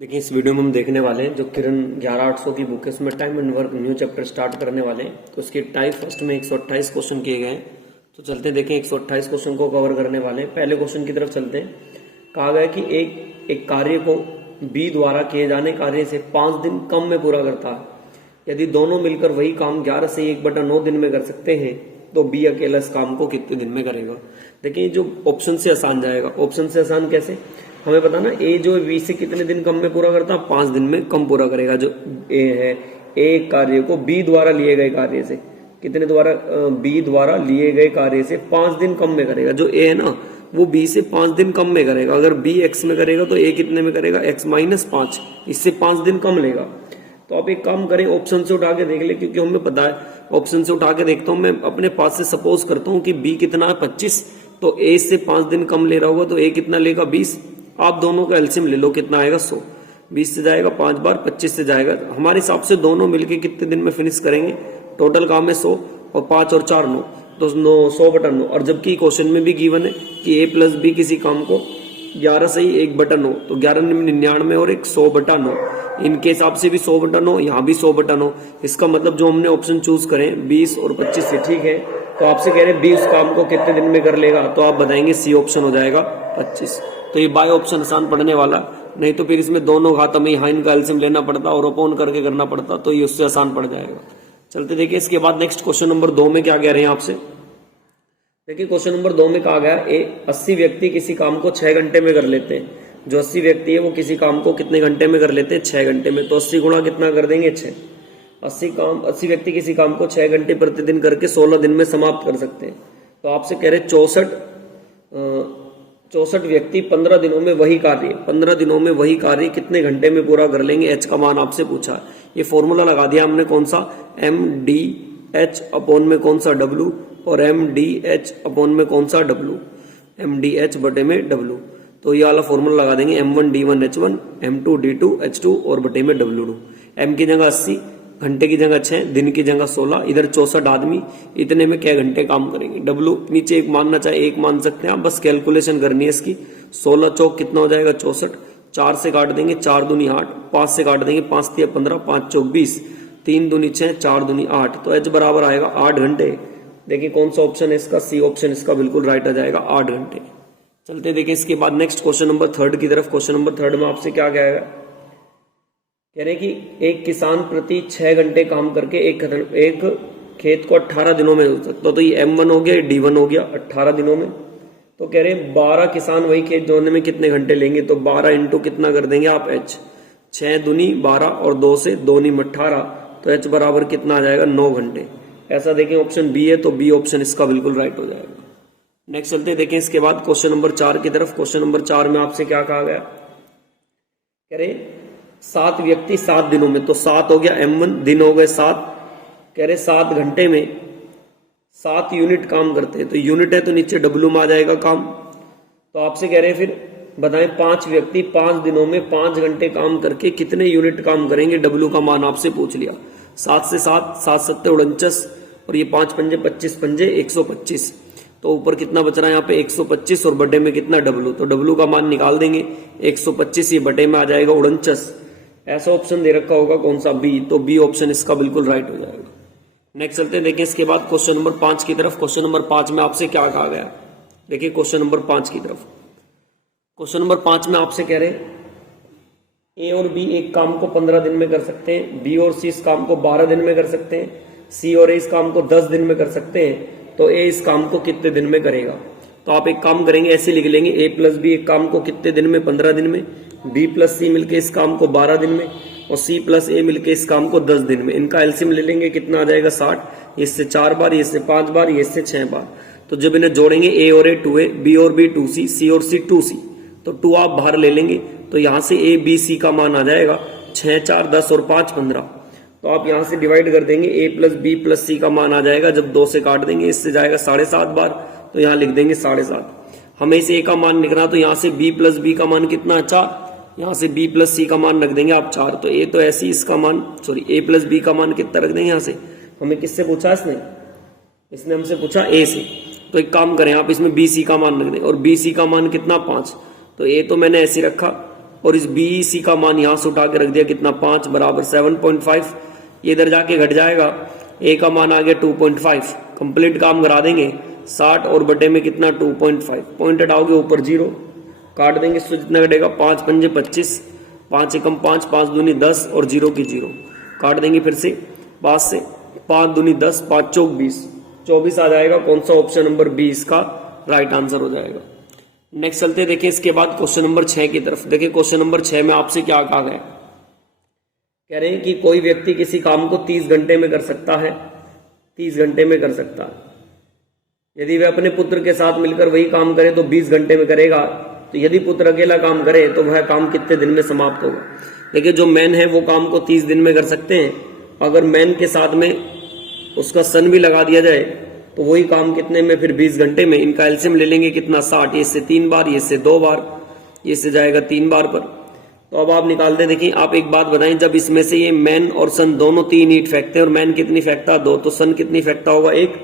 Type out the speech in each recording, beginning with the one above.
देखिए इस वीडियो में हम देखने वाले हैं जो किरण 11800 की बुक है उसमें time and work new chapter start करने वाले हैं। तो उसके टाइप फर्स्ट में 128 क्वेश्चन किए गए हैं। तो चलते हैं देखें 128 क्वेश्चन को कवर करने वाले हैं। पहले क्वेश्चन की तरफ चलते हैं। कहा गया कि एक कार्य को बी द्वारा किए जाने कार्य से 5 दिन कम में पूरा करता है। यदि दोनों मिलकर वही काम 11 से 1/9 दिन में कर सकते हैं तो बी अकेला इस काम को कितने दिन में करेगा। देखिए जो ऑप्शन से आसान जाएगा। ऑप्शन से आसान कैसे, हमें पता ना ए जो बी से कितने दिन कम में पूरा करता है, 5 दिन में कम पूरा करेगा। जो ए है, ए कार्य को बी द्वारा लिए गए कार्य से कितने द्वारा, बी द्वारा लिए गए कार्य से 5 दिन कम में करेगा। जो ए है ना वो बी से 5 दिन कम में करेगा। अगर बी एक्स में करेगा तो ए कितने में करेगा, x-5, इससे 5 दिन कम लेगा। तो आप एक काम करें, ऑप्शन से उठा के देख ले, क्योंकि हमें पता है। ऑप्शन से उठा के देखता हूं मैं अपने पास से, सपोज करता हूं कि बी कितना है 25, तो ए से 5 दिन कम ले रहा होगा तो ए कितना लेगा 20। आप दोनों का एलसीएम ले लो, कितना आएगा 100। 20 से जाएगा 5 बार, 25 से जाएगा। हमारे हिसाब से दोनों मिलके कितने दिन में फिनिश करेंगे। टोटल काम है 100 और 5 और 4 9, तो 100/9। और जबकि क्वेश्चन में भी गिवन है कि ए प्लस बी किसी काम को 11 से ही 1/9, तो 11 99 और एक 100/9। इनके हिसाब से भी 100/9, यहाँ भी 100/9। इसका मतलब जो हमने ऑप्शन चूज करें 20 और 25 से, ठीक है। तो आपसे कह रहे हैं 20 काम को कितने दिन में कर लेगा, तो आप बताएंगे सी ऑप्शन हो जाएगा 25। तो ये बाय ऑप्शन आसान पढ़ने वाला, नहीं तो फिर इसमें दोनों घात हमें यहाँ इनका एलसीएम लेना पड़ता और अपोन करके करना पड़ता, तो ये उससे आसान पड़ जाएगा। चलते देखिए इसके बाद नेक्स्ट क्वेश्चन नंबर 2 में क्या कह रहे हैं आपसे। देखिए क्वेश्चन नंबर 2 में कहा गया 80 व्यक्ति किसी काम को 6 घंटे में कर लेते हैं। जो 80 व्यक्ति है वो किसी काम को कितने घंटे में कर लेते हैं, 6 घंटे में। तो 80 गुणा कितना कर देंगे 6। 80 व्यक्ति किसी काम को 6 घंटे प्रतिदिन करके 16 दिन में समाप्त कर सकते हैं। तो आपसे कह रहे 64 व्यक्ति 15 दिनों में वही कार्य कितने घंटे में पूरा कर लेंगे। एच का मान आपसे पूछा। ये फॉर्मूला लगा दिया हमने, कौन सा, MDH अपॉन में कौन सा W, और MDH अपॉन में कौन सा W, MDH बटे में W। तो ये वाला फॉर्मूला लगा देंगे, M1 D1 H1, M2 D2 H2 और बटे में W2। M की जगह 80, घंटे की जगह 6, दिन की जगह 16, इधर 64 आदमी, इतने में क्या घंटे काम करेंगे। W नीचे एक मानना चाहे एक मान सकते हैं आप, बस कैलकुलेशन करनी है इसकी। 16 चौक कितना हो जाएगा 64, 4 से काट देंगे 4 दूनी 8, 5 से काट देंगे 5 तिया 15, 5 चौक 20, 3 दूनी 6, 4 दूनी 8, तो H बराबर आएगा 8 घंटे। देखिए कौन सा ऑप्शन है इसका, सी ऑप्शन इसका बिल्कुल राइट आ जाएगा, 8 घंटे। चलते देखिए इसके बाद नेक्स्ट क्वेश्चन नंबर 3 की तरफ। क्वेश्चन नंबर 3 में आपसे क्या कहेगा, कह रहे कि एक किसान प्रति 6 घंटे काम करके एक खेत को 18 दिनों में हो सकता। तो ये M1 हो गया, D1 हो गया 18 दिनों में। तो कह रहे 12 किसान वही खेत जोतने में कितने घंटे लेंगे। तो 12 इंटू कितना कर देंगे आप H, 6 दूनी 12 और 2 से 2 नी 18, तो H बराबर कितना आ जाएगा 9 घंटे। ऐसा देखें ऑप्शन बी है, तो बी ऑप्शन इसका बिल्कुल राइट हो जाएगा। नेक्स्ट चलते देखें इसके बाद क्वेश्चन नंबर 4 की तरफ। क्वेश्चन नंबर 4 में आपसे क्या कहा गया, कह रहे 7 व्यक्ति 7 दिनों में, तो 7 हो गया M1, दिन हो गए 7, कह रहे 7 घंटे में 7 यूनिट काम करते हैं। तो यूनिट है तो नीचे W में आ जाएगा काम। तो आपसे कह रहे हैं फिर बताएं 5 व्यक्ति 5 दिनों में 5 घंटे काम करके कितने यूनिट काम करेंगे। W का मान आपसे पूछ लिया। 7 से 7, 7 सत्ते 49, और ये 5 पंजे 25 पंजे 125। तो ऊपर कितना बच रहा है यहाँ पे 125, और बटे में कितना W, तो W का मान निकाल देंगे 125, ये बटे में आ जाएगा 49। ऐसा ऑप्शन दे रखा होगा कौन सा, बी, तो बी ऑप्शन इसका बिल्कुल राइट हो जाएगा। नेक्स्ट चलते हैं देखिए इसके बाद क्वेश्चन नंबर 5 की तरफ। क्वेश्चन नंबर 5 में आपसे क्या कहा गया, देखिए क्वेश्चन नंबर 5 की तरफ। क्वेश्चन नंबर 5 में आपसे कह रहे हैं ए और बी एक काम को 15 दिन में कर सकते हैं, बी और सी इस काम को 12 दिन में कर सकते हैं, सी और ए इस काम को 10 दिन में कर सकते हैं। तो ए इस काम को कितने दिन में करेगा। तो आप एक काम करेंगे, ऐसे लिख लेंगे, ए प्लस बी एक काम को कितने दिन में, 15 दिन में, बी प्लस सी मिलके इस काम को 12 दिन में, और सी प्लस ए मिलके इस काम को 10 दिन में। इनका एलसीएम ले लेंगे, कितना आ जाएगा 60, इससे 4 बार, इससे 5 बार, इससे 6 बार। तो जब इन्हें जोड़ेंगे ए और ए 2A, बी और बी 2C, सी और सी 2C, तो 2 आप बाहर ले लेंगे। तो यहां से ए बी सी का मान आ जाएगा 6 4 10 और 5 15। तो आप यहां से डिवाइड कर देंगे, ए प्लस बी प्लस सी का मान आ जाएगा, जब 2 से काट देंगे इससे जाएगा 7.5 बार, तो यहां लिख देंगे 7.5। हमें इसे ए का मान लिखना, तो यहां से बी प्लस बी का मान कितना 4, यहां से बी प्लस सी का मान रख देंगे आप 4। तो ए तो ऐसी इसका मान, सॉरी ए प्लस बी का मान कितना रख देंगे। यहां से हमें किससे पूछा, इसने हमसे पूछा ए से। तो एक काम करें आप इसमें बी सी का मान रख दें, और बी सी का मान कितना 5। तो ए तो मैंने ऐसे रखा, और इस बी सी का मान यहां से उठा के रख दिया कितना 5 बराबर 7.5, ये इधर जाके घट जाएगा, ए का मान आ गया 2.5। कंप्लीट काम करा देंगे 60 और बटे में कितना 2.5, पॉइंट हटाओगे ऊपर 0 काट देंगे, इससे जितना घटेगा 5 पंजे 25, 5 एकम 5, 5 दूनी 10 और 0 की 0 काट देंगे फिर से 5 से, 5 दूनी 10, 5 चौक 20, 24 आ जाएगा। कौन सा ऑप्शन नंबर 20 का राइट आंसर हो जाएगा। नेक्स्ट चलते देखिए इसके बाद क्वेश्चन नंबर 6 की तरफ। देखिए क्वेश्चन नंबर 6 में आपसे क्या कहा गया, कह रहे हैं कि कोई व्यक्ति किसी काम को 30 घंटे में कर सकता है, 30 घंटे में कर सकता है। यदि वह अपने पुत्र के साथ मिलकर वही काम करे तो 20 घंटे में करेगा। तो यदि पुत्र अकेला काम करे तो वह काम कितने दिन में समाप्त होगा। देखिए जो मैन है वो काम को 30 दिन में कर सकते हैं, अगर मैन के साथ में उसका सन भी लगा दिया जाए तो वही काम कितने में, फिर 20 घंटे में। इनका एलसीएम ले लेंगे कितना 60, ये से 3 बार, ये से 2 बार, ये से जाएगा 3 बार पर। तो अब आप निकालते देखिए, आप एक बात बताएं, जब इसमें से ये मैन और सन दोनों 3 ईंट फेंकते हैं और मैन कितनी फेंकता 2, तो सन कितनी फेंकता होगा 1।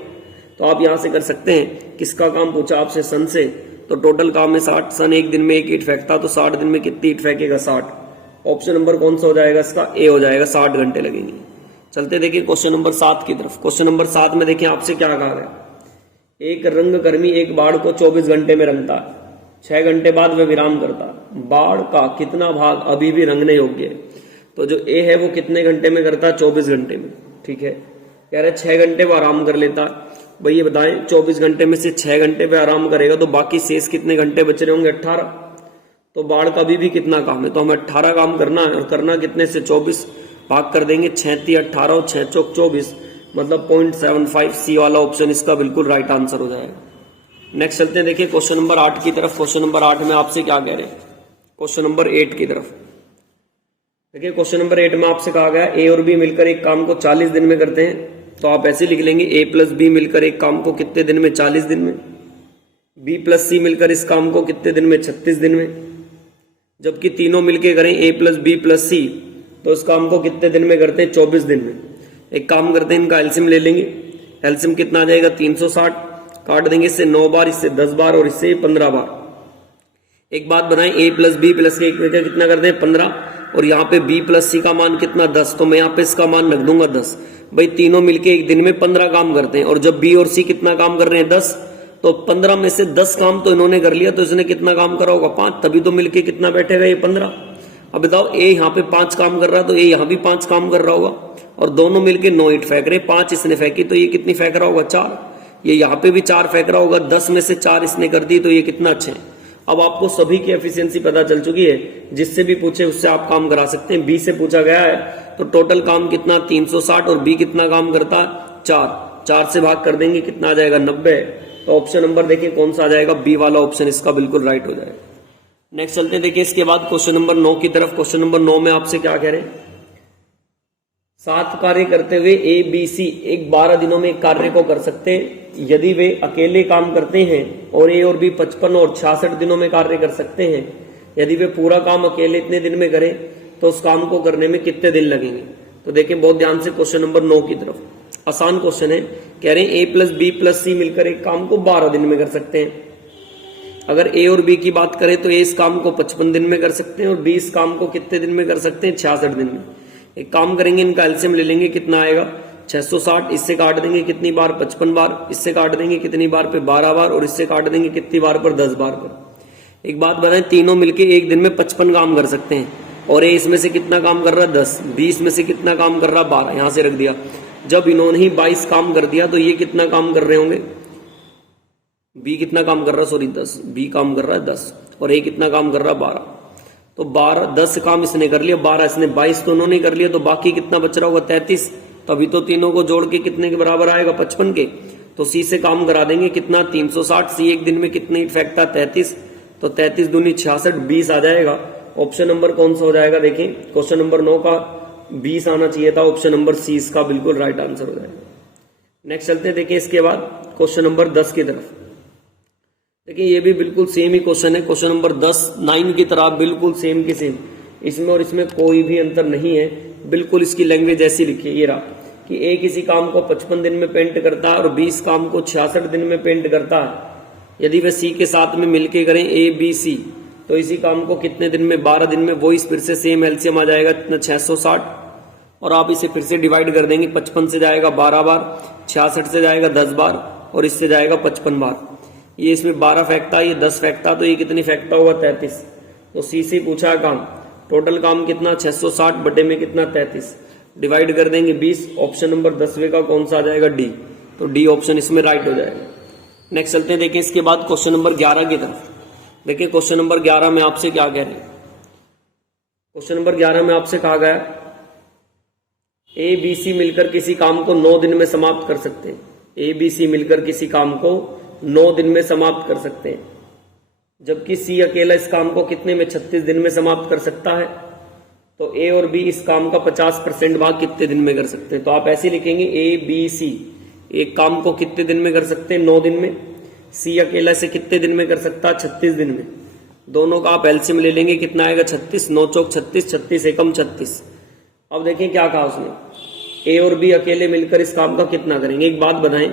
तो आप यहां से कर सकते हैं, किसका काम पूछा आपसे, सन से, तो टोटल काम है 60, सन एक दिन में 1 ईंट फेंकता तो 60 दिन में कितनी ईंट फेंकेगा 60। ऑप्शन नंबर कौन सा हो जाएगा इसका, ए हो जाएगा, 60 घंटे लगेंगे। चलते देखिए क्वेश्चन नंबर 7 की तरफ। क्वेश्चन नंबर 7 में देखिए आपसे क्या कहा गया, एक रंगकर्मी एक बाड़ को 24 घंटे में रंगता है, 6 घंटे बाद वह विराम करता है, बाड़ का कितना भाग अभी भी रंगने योग्य है। तो जो ए है वो कितने घंटे में करता है, 24 घंटे में। ठीक है, कह रहे 6 घंटे वो आराम कर लेता है। भाई ये बताएं 24 घंटे में से 6 घंटे पे आराम करेगा तो बाकी शेष कितने घंटे बच रहे होंगे, 18। तो बाढ़ का भी कितना काम है, तो हमें 18 काम करना है, और करना कितने से 24, भाग कर देंगे 6 18 और 6 चौक 24, मतलब 0.75। सी वाला ऑप्शन इसका बिल्कुल राइट आंसर हो जाएगा। नेक्स्ट चलते हैं देखिए क्वेश्चन नंबर 8 की तरफ। क्वेश्चन नंबर 8 में आपसे क्या कह रहे हैं, क्वेश्चन नंबर 8 की तरफ देखिए। क्वेश्चन नंबर 8 में आपसे कहा गया ए और बी मिलकर एक काम को 40 दिन में करते हैं। तो आप ऐसे लिख लेंगे, ए प्लस बी मिलकर एक काम को कितने दिन में, 40 दिन में। बी प्लस सी मिलकर इस काम को कितने दिन में, 36 दिन में। जबकि तीनों मिलकर करें ए प्लस बी प्लस सी तो इस काम को कितने दिन में करते हैं, 24 दिन में। एक काम करते हैं, इनका एलसीएम ले लेंगे। एलसीएम कितना आ जाएगा 360, काट देंगे इससे 9 बार, इससे 10 बार और इससे 15 बार। एक बात बनाएं, ए प्लस बी प्लस सी कितना करते हैं 15, और यहाँ पे बी प्लस सी का मान कितना 10, तो मैं यहाँ पे इसका मान रख दूंगा 10। भाई तीनों मिलके एक दिन में 15 काम करते हैं, और जब बी और सी कितना काम कर रहे हैं 10, तो 15 में से 10 काम तो इन्होंने कर लिया, तो इसने कितना काम करा होगा 5, तभी तो मिलके कितना बैठेगा ये 15। अब बताओ ए यहाँ पे 5 काम कर रहा तो ए यहाँ भी 5 काम कर रहा होगा, और दोनों मिलके 9 ईंट फेंक रहे, 5 इसने फेंकी तो ये कितनी फेंक रहा होगा 4। ये यहाँ पे भी 4 फेंक रहा होगा, 10 में से 4 इसने कर दी तो ये कितना अच्छे हैं। अब आपको सभी की एफिशिएंसी पता चल चुकी है, जिससे भी पूछे उससे आप काम करा सकते हैं। बी से पूछा गया है तो टोटल काम कितना 360, और बी कितना काम करता है 4 से भाग कर देंगे कितना आ जाएगा 90। तो ऑप्शन नंबर देखिए कौन सा आ जाएगा, बी वाला ऑप्शन इसका बिल्कुल राइट हो जाएगा। नेक्स्ट चलते हैं देखिए इसके बाद क्वेश्चन नंबर 9 की तरफ। क्वेश्चन नंबर 9 में आपसे क्या कह रहे हैं, 7 कार्य करते हुए ए बी सी एक 12 दिनों में एक कार्य को कर सकते हैं यदि वे अकेले काम करते हैं, और ए और बी 55 और 66 दिनों में कार्य कर सकते हैं। यदि वे पूरा काम अकेले इतने दिन में करें तो उस काम को करने में कितने दिन लगेंगे। तो देखिए बहुत ध्यान से क्वेश्चन नंबर 9 की तरफ, आसान क्वेश्चन है। कह रहे हैं ए प्लस बी प्लस सी मिलकर एक काम को 12 दिन में कर सकते हैं। अगर ए और बी की बात करें तो ए इस काम को 55 दिन में कर सकते हैं, और बी इस काम को कितने दिन में कर सकते हैं 66 दिन में। एक काम करेंगे, इनका एलसीएम ले लेंगे, कितना आएगा 660, इससे काट देंगे कितनी बार 55 बार, इससे काट देंगे कितनी बार पे 12 बार, और इससे काट देंगे कितनी बार पर 10 बार पर। एक बात बताएं, तीनों मिलके एक दिन में 55 काम कर सकते हैं, और ए इसमें से कितना काम कर रहा है 10, बी इसमें से कितना काम कर रहा है 12, यहां से रख दिया। जब इन्होंने ही 22 काम कर दिया तो ये कितना काम कर रहे होंगे, बी कितना काम कर रहा है, सॉरी 10, बी काम कर रहा है 10, और ए कितना काम कर रहा है 12। तो 12 10 काम इसने कर लिया, 12 इसने, 22 तो उन्होंने कर लिया, तो बाकी कितना बच रहा होगा 33। तभी तो तीनों को जोड़ के कितने के बराबर आएगा 55 के। तो सी से काम करा देंगे कितना 360, सी एक दिन में कितनी फेंकता 33, तो 33 दूनी 66, 20 आ जाएगा। ऑप्शन नंबर कौन सा हो जाएगा, देखिए क्वेश्चन नंबर 9 का 20 आना चाहिए था, ऑप्शन नंबर सी इसका बिल्कुल राइट आंसर हो जाएगा। नेक्स्ट चलते हैं देखिए इसके बाद क्वेश्चन नंबर 10 की तरफ। देखिए ये भी बिल्कुल सेम ही क्वेश्चन है, क्वेश्चन नंबर 10 9 की तरह बिल्कुल सेम की सेम, इसमें और इसमें कोई भी अंतर नहीं है, बिल्कुल इसकी लैंग्वेज ऐसी लिखी है। ये रहा कि ए किसी काम को 55 दिन में पेंट करता है और 20 काम को 66 दिन में पेंट करता है। यदि वह सी के साथ में मिलके करें ए बी सी तो इसी काम को कितने दिन में, 12 दिन में। वो इस फिर से सेम एलसीएम आ जाएगा इतना 660, और आप इसे फिर से डिवाइड कर देंगे। 55 से जाएगा 12 बार, 66 से जाएगा 10 बार, और इससे जाएगा 55 बार। ये इसमें 12 फैक्ट था, ये 10 फैक्ट था, तो ये कितनी फैक्ट होगा 33। तो सी से पूछा है काम, टोटल काम कितना 660 बटे में कितना 33, डिवाइड कर देंगे 20। ऑप्शन नंबर 10वें का कौन सा आ जाएगा, डी। तो डी ऑप्शन इसमें राइट हो जाएगा। नेक्स्ट चलते हैं, देखिए इसके बाद क्वेश्चन नंबर 11 की तरफ। देखिए क्वेश्चन नंबर 11 में आपसे क्या कह रहे हैं। क्वेश्चन नंबर 11 में आपसे कहा गया ए बी सी मिलकर किसी काम को 9 दिन में समाप्त कर सकते हैं। ए बी सी मिलकर किसी काम को 9 दिन में समाप्त कर सकते हैं, जबकि सी अकेला इस काम को कितने में, 36 दिन में समाप्त कर सकता है। तो ए और बी इस काम का 50% भाग कितने दिन में कर सकते हैं। तो आप ऐसे लिखेंगे ए बी सी एक काम को कितने दिन में कर सकते हैं, 9 दिन में। सी अकेला से कितने दिन में कर सकता है, 36 दिन में। दोनों का आप एलसीएम ले लेंगे, कितना आएगा 36, 9 चौक 36, 36 एकम 36। अब देखें क्या कहा उसने, ए और बी अकेले मिलकर इस काम का कितना करेंगे। एक बात बताएं,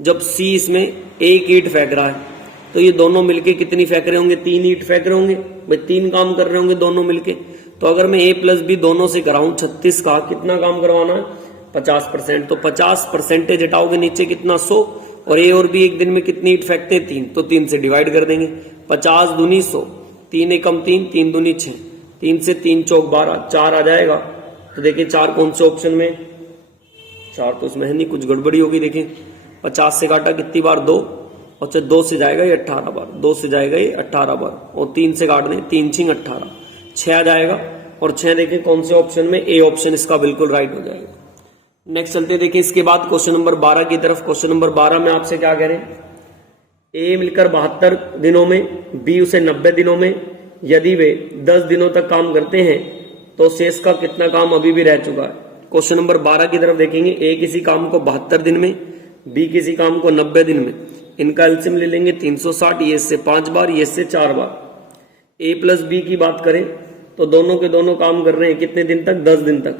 जब सी इसमें एक ईंट फेंक रहा है तो ये दोनों मिलके कितनी फेंक रहे होंगे, 3 ईंट फेंक रहे होंगे भाई, 3 काम कर रहे होंगे दोनों मिलके। तो अगर मैं ए प्लस बी दोनों से कराऊं 36 का, कितना काम करवाना है 50%। तो 50% हटाओगे नीचे कितना 100, और ए और बी एक दिन में कितनी ईंट फेंकते हैं 3, तो 3 से डिवाइड कर देंगे। 50 दूनी 100, 3 एकम 3, 3 दूनी 6, 3 से 3 चौक 12, 4 आ जाएगा। तो देखिए 4 कौन से ऑप्शन में, 4 तो इसमें है नहीं, कुछ गड़बड़ी होगी। देखिए 50 से काटा कितनी बार 2, और 2 से जाएगा ये 18 बार, 2 से जाएगा ये 18 बार, और 3 से काट दें, 3 छिंग 18, 6 आ जाएगा। और 6 देखिए कौन से ऑप्शन में, ए ऑप्शन इसका बिल्कुल राइट हो जाएगा। नेक्स्ट चलते देखिए इसके बाद क्वेश्चन नंबर 12 की तरफ। क्वेश्चन नंबर 12 में आपसे क्या कह रहे हैं, ए मिलकर 72 दिनों में, बी उसे 90 दिनों में। यदि वे 10 दिनों तक काम करते हैं तो शेष का कितना काम अभी भी रह चुका है। क्वेश्चन नंबर 12 की तरफ देखेंगे, ए किसी काम को 72 दिन में, बी किसी काम को 90 दिन में। इनका एलसीएम ले लेंगे 360, ये इससे 5 बार, ये इससे 4 बार। ए प्लस बी की बात करें तो दोनों के दोनों काम कर रहे हैं कितने दिन तक, 10 दिन तक।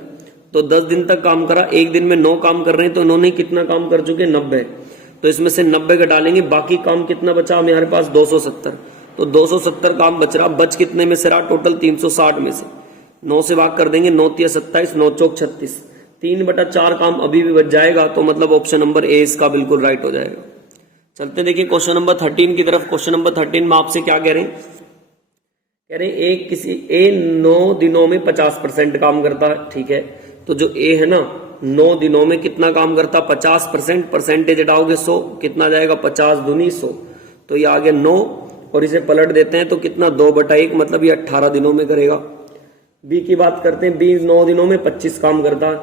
तो 10 दिन तक काम करा, एक दिन में 9 काम कर रहे हैं, तो इन्होंने कितना काम कर चुके, 90। तो इसमें से 90 घटा लेंगे, बाकी काम कितना बचा हमारे पास 270। तो 270 काम बच रहा, बच कितने में से रहा, टोटल 360 में से 9 से भाग कर देंगे, 9 तिया 27, 9 चौक 36, 3/4 काम अभी भी बच जाएगा। तो मतलब ऑप्शन नंबर ए इसका बिल्कुल राइट हो जाएगा। चलते देखिए क्वेश्चन नंबर 13 की तरफ। क्वेश्चन नंबर 13 में आपसे क्या कह रहे हैं, कह रहे हैं ए 9 दिनों में 50% काम करता है, ठीक है। तो जो ए है ना 9 दिनों में कितना काम करता, 50%, परसेंटेज हटाओगे 100, कितना जाएगा 50 दूनी 100, तो ये आ गया 9, और इसे पलट देते हैं तो कितना 2/1, मतलब ये 18 दिनों में करेगा। बी की बात करते हैं, बी 9 दिनों में 25 काम करता है,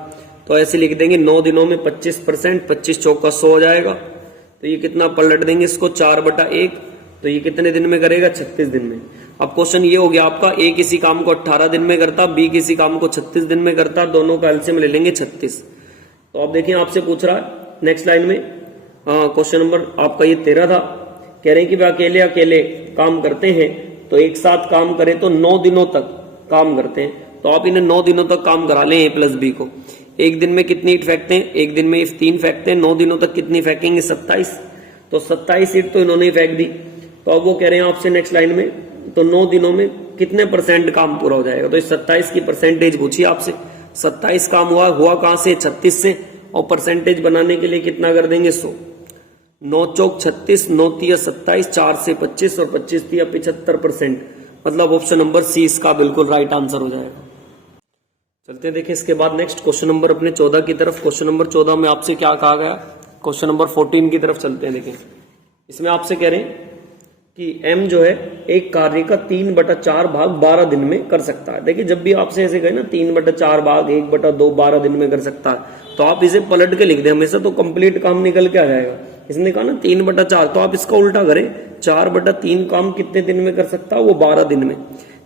तो ऐसे लिख देंगे 9 दिनों में 25%, 25 चौका 100 हो जाएगा। तो ये कितना पलट देंगे इसको, 4/1, तो ये कितने दिन में करेगा, 36 दिन में। अब क्वेश्चन ये हो गया आपका, ए किसी काम को 18 दिन में करता, बी किसी काम को 36 दिन में करता, दोनों का एलसीएम ले लेंगे 36। तो अब देखिए आपसे पूछ रहा है नेक्स्ट लाइन में, क्वेश्चन नंबर आपका ये 13 था, कह रहे हैं कि वे अकेले अकेले काम करते हैं, तो एक साथ काम करें तो 9 दिनों तक काम करते हैं। तो आप इन्हें 9 दिनों तक काम करा लें ए प्लस बी को। एक दिन में कितनी ईंट फेंकते हैं, एक दिन में 3 फेंकते हैं, 9 दिनों तक कितनी फेंकेंगे, 27। तो 27 ईंट तो इन्होंने ही फेंक दी। तो अब वो कह रहे हैं आपसे नेक्स्ट लाइन में, तो 9 दिनों में कितने % काम पूरा हो जाएगा। तो इस 27 की परसेंटेज पूछिए आपसे। 27 काम हुआ कहां से, 36 से, और परसेंटेज बनाने के लिए कितना कर देंगे 100। 9 चौक 36, 9 तिया 27, 4 से 25, और 25 तिया 75%, मतलब ऑप्शन नंबर सी इसका बिल्कुल राइट आंसर हो जाएगा। चलते हैं देखिए इसके बाद नेक्स्ट क्वेश्चन नंबर अपने 14 की तरफ। क्वेश्चन नंबर 14 में आपसे क्या कहा गया, क्वेश्चन नंबर 14 की तरफ चलते हैं। देखिए इसमें आपसे कह रहे हैं कि m जो है एक कार्य का 3/4 भाग 12 दिन में कर सकता है। देखिए जब भी आपसे ऐसे कहे ना 3/4 भाग 1/2 12 दिन में कर सकता है, तो आप इसे पलट के लिख दें हमेशा, तो कंप्लीट काम निकल के आ जाएगा। इसने कहा ना 3/4, तो आप इसका उल्टा करें, 4/3 काम कितने दिन में कर सकता है, वो 12 दिन में।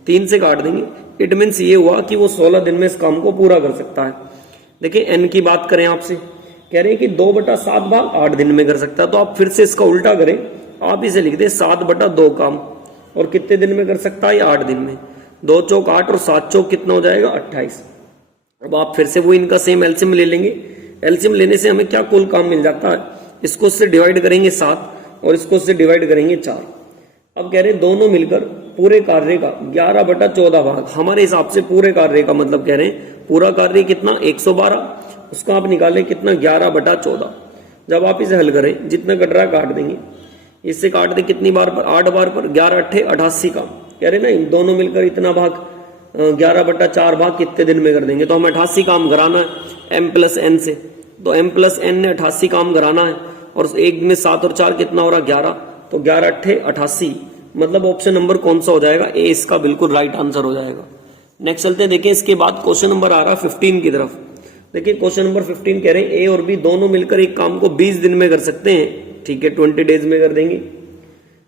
3 से काट देंगे, इट मीन्स ये हुआ कि वो 16 दिन में इस काम को पूरा कर सकता है। देखिए n की बात करें आपसे, कह रहे हैं कि 2/7 भाग 8 दिन में कर सकता है। तो आप फिर से इसका उल्टा करें, आप इसे लिख दें 7/2 काम, और कितने दिन में कर सकता है, 8 दिन में। 2 चौक 8 और 7 चौक कितना हो जाएगा, 28। अब आप फिर से वो इनका सेम एलसीएम ले लेंगे। एलसीएम लेने से हमें क्या कुल काम मिल जाता है, इसको इससे डिवाइड करेंगे 7, और इसको इससे डिवाइड करेंगे 4। अब कह रहे हैं दोनों मिलकर पूरे कार्य का 11/14 भाग, हमारे हिसाब से पूरे कार्य का मतलब कह रहे हैं पूरा कार्य कितना 112, उसका आप निकालें कितना 11/14। जब आप इसे हल करें जितना कट रहा है काट देंगे, इससे काट दे कितनी बार पर 8 बार पर, 11 8 88 का कह रहे ना, दोनों मिलकर इतना भाग 11/4 भाग कितने दिन में कर देंगे। तो हमें 88 काम कराना है m+n से, तो m+n ने 88 काम कराना है और एक में 7 और 4 कितना हो रहा 11, तो 11 8 88, मतलब ऑप्शन नंबर कौन सा हो जाएगा, ए इसका बिल्कुल राइट आंसर हो जाएगा। नेक्स्ट चलते हैं, देखें इसके बाद क्वेश्चन नंबर आ रहा 15 की तरफ। देखिए क्वेश्चन नंबर 15 कह रहे हैं ए और बी दोनों मिलकर एक काम को 20 दिन में कर सकते हैं, ठीक है 20 डेज में कर देंगे।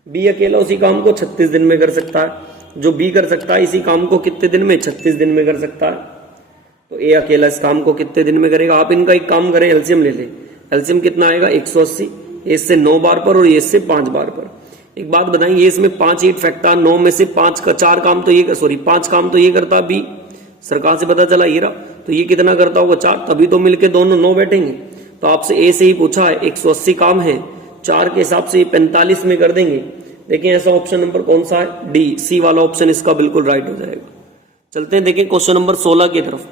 बी अकेला उसी काम को 36 दिन में कर सकता है, जो बी कर सकता है इसी काम को कितने दिन में 36 दिन में कर सकता है। तो ए अकेला इस काम को कितने दिन में करेगा। आप इनका एक काम करें, एलसीएम ले ले, एलसीएम कितना आएगा 180, इससे 9 बार पर और इससे 5 बार पर। एक बात बताएंगे, इसमें 5 8 फैक्टर 9 में से 5 का 4 काम तो ये 5 काम तो ये करता बी, सरकार से पता चला ये रहा, तो ये कितना करता होगा 4, तभी तो मिलके दोनों 9 बैठेंगे। तो आपसे ए से ही पूछा है 180 काम है, 4 के हिसाब से 45 में कर देंगे। देखिए ऐसा ऑप्शन नंबर कौन सा है, डी, सी वाला ऑप्शन इसका बिल्कुल राइट हो जाएगा। चलते हैं देखें क्वेश्चन नंबर 16 की तरफ।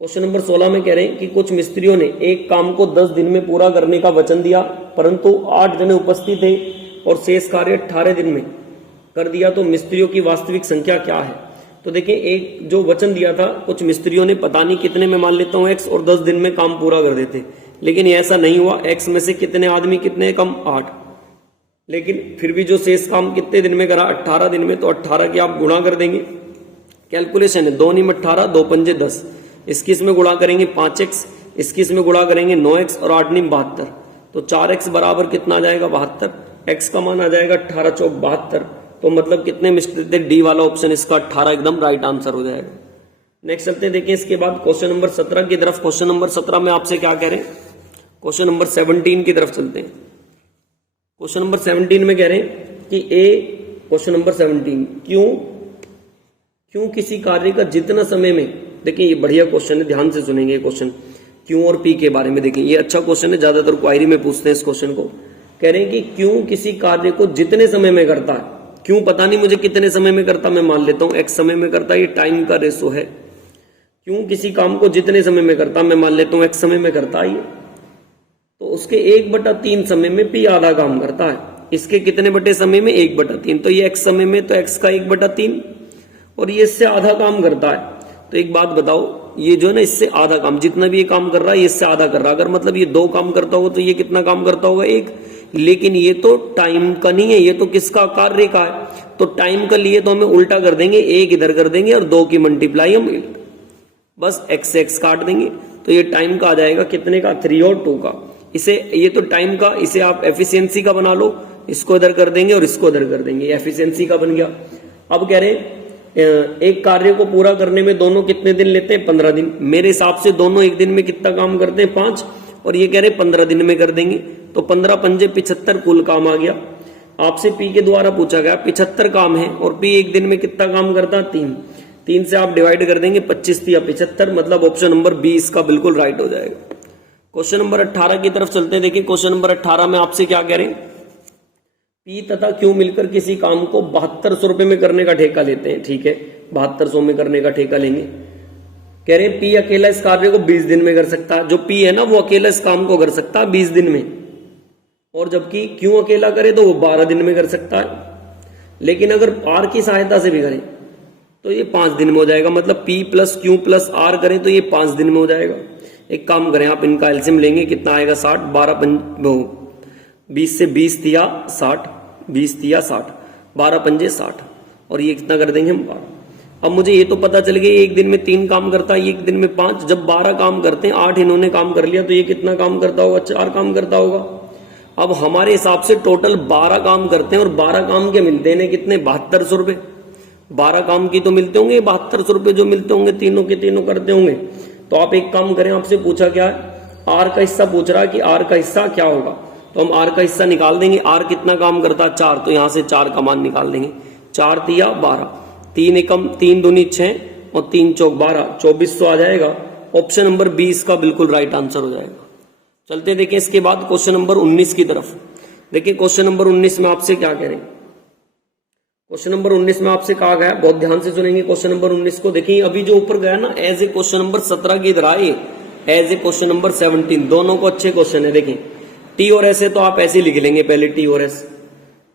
क्वेश्चन नंबर 16 में कह रहे हैं कि कुछ मिस्त्रियों ने एक काम को 10 दिन में पूरा करने का वचन दिया, परंतु 8 जने उपस्थित थे और शेष कार्य 18 दिन में कर दिया, तो मिस्त्रियों की वास्तविक संख्या क्या है। तो देखिए एक जो वचन दिया था कुछ मिस्त्रियों ने पता नहीं कितने में, मान लेता हूं x, और 10 दिन में काम पूरा कर देते, लेकिन ऐसा नहीं हुआ। x में से कितने आदमी कितने कम 8, लेकिन फिर भी जो शेष काम कितने दिन में करा 18 दिन में, तो 18 के आप गुणा कर देंगे। कैलकुलेशन है 2 × 18 2 पंजे 10, इसकी इसमें गुणा करेंगे 5x, इसकी इसमें गुणा करेंगे 9x और 8 × 72, तो 4x बराबर कितना आ जाएगा 72, x का मान आ जाएगा 18 चौक 72। तो मतलब कितने मिस्टेक थे, डी वाला ऑप्शन इसका 18 एकदम राइट आंसर हो जाएगा। नेक्स्ट चलते हैं, देखिए इसके बाद क्वेश्चन नंबर 17 की तरफ। क्वेश्चन नंबर 17 में आपसे क्या कह रहे हैं, क्वेश्चन नंबर 17 की तरफ चलते हैं। क्वेश्चन नंबर 17 में कह रहे हैं कि ए, क्वेश्चन नंबर 17, क्यों किसी कार्य का जितना समय में, देखिए ये बढ़िया क्वेश्चन है, ध्यान से सुनेंगे क्वेश्चन, क्यों और पी के बारे में। देखिए ये अच्छा क्वेश्चन है, ज्यादातर क्वायरी में पूछते हैं इस क्वेश्चन को। कह रहे हैं कि क्यों किसी कार्य को जितने समय में करता है, क्यों पता नहीं मुझे कितने समय में करता, मैं मान लेता हूं x समय में करता है, ये टाइम का रेशो है। क्यों किसी काम को जितने समय में करता, मैं मान लेता हूं x समय में करता है, तो उसके 1/3 समय में p आधा काम करता है, इसके कितने बटे समय में 1/3, तो ये x समय में, तो x का 1/3 और ये इससे आधा काम करता है। तो एक बात बताओ, ये जो है ना इससे आधा काम, जितना भी ये काम कर रहा है ये इससे आधा कर रहा है, अगर मतलब ये 2 काम करता होगा तो ये कितना काम करता होगा 1, लेकिन ये तो टाइम का नहीं है, ये तो किसका, कार्य का है। तो टाइम का लिए तो हमें उल्टा कर देंगे, 1 इधर कर देंगे और 2 की मल्टीप्लाई हम बस x से x काट देंगे, तो ये टाइम का आ जाएगा कितने का 3 और 2 का। इसे ये तो टाइम का, इसे आप एफिशिएंसी का बना लो, इसको इधर कर देंगे और इसको इधर कर देंगे, एफिशिएंसी का बन गया। अब कह रहे हैं एक कार्य को पूरा करने में दोनों कितने दिन लेते हैं 15 दिन। मेरे हिसाब से दोनों एक दिन में कितना काम करते हैं 5, और ये कह रहे 15 दिन में कर देंगे, तो 15 पंजे 75 कुल काम आ गया। आपसे पी के द्वारा पूछा गया 75 काम है और पी एक दिन में कितना काम करता है 3 से आप डिवाइड कर देंगे 25 या 75, मतलब ऑप्शन नंबर बी इसका बिल्कुल राइट हो जाएगा। क्वेश्चन नंबर 18 की तरफ चलते हैं। देखिए क्वेश्चन नंबर 18 में आपसे क्या कह रहे हैं, पी तथा क्यू मिलकर किसी काम को 7200 रुपए में करने का ठेका लेते हैं, ठीक है 7200 में करने का ठेका लेंगे। कह रहे हैं पी अकेला इस कार्य को 20 दिन में कर सकता है, जो पी है ना वो अकेला इस काम को कर सकता है 20 दिन में, और जबकि क्यू अकेला करे तो वो 12 दिन में कर सकता है। लेकिन अगर आर की सहायता से भी करें तो ये 5 दिन में हो जाएगा, मतलब P plus Q plus R करें तो ये 5 दिन में हो जाएगा। एक काम करें, आप इनका एलसीएम लेंगे, कितना आएगा 60, 20 से 20 दिया 60, 20 दिया 60, 12 पंजे 60, और ये कितना कर देंगे हम 12। अब मुझे ये तो पता चल गया एक दिन में 3 काम करता है, एक दिन में 5, जब 12 काम करते हैं 8 इन्होंने काम कर लिया, तो ये कितना काम करता होगा 4 काम करता होगा। अब हमारे हिसाब से टोटल 12 काम करते हैं और 12 काम के मिलते हैं कितने 7200 रुपए। 12 काम की तो मिलते होंगे 7200 रुपए, जो मिलते होंगे तीनों के तीनों करते होंगे। तो आप एक काम करें, आपसे पूछा क्या है, आर का हिस्सा पूछ रहा है कि आर का हिस्सा क्या होगा, तो हम आर का हिस्सा निकाल देंगे। आर कितना काम करता है 4, तो यहां से 4 का मान निकाल देंगे। 4 तिया 12, 3 एकम 3 दूनी 6 और 3 चौक 12, 2400 आ जाएगा। ऑप्शन नंबर 20 का बिल्कुल राइट आंसर हो जाएगा। चलते देखिए इसके बाद क्वेश्चन नंबर 19 की तरफ। देखिए क्वेश्चन नंबर 19 में आपसे क्या कह रहे हैं, क्वेश्चन नंबर 19 में आपसे कहा गया, बहुत ध्यान से सुनेंगे क्वेश्चन नंबर 19 को। देखिए अभी जो ऊपर गया ना एज ए क्वेश्चन नंबर 17 की इधर आए, एज ए क्वेश्चन नंबर 17, दोनों को अच्छे क्वेश्चन है। देखें टी और एस है तो आप ऐसे लिख लेंगे पहले टी और एस।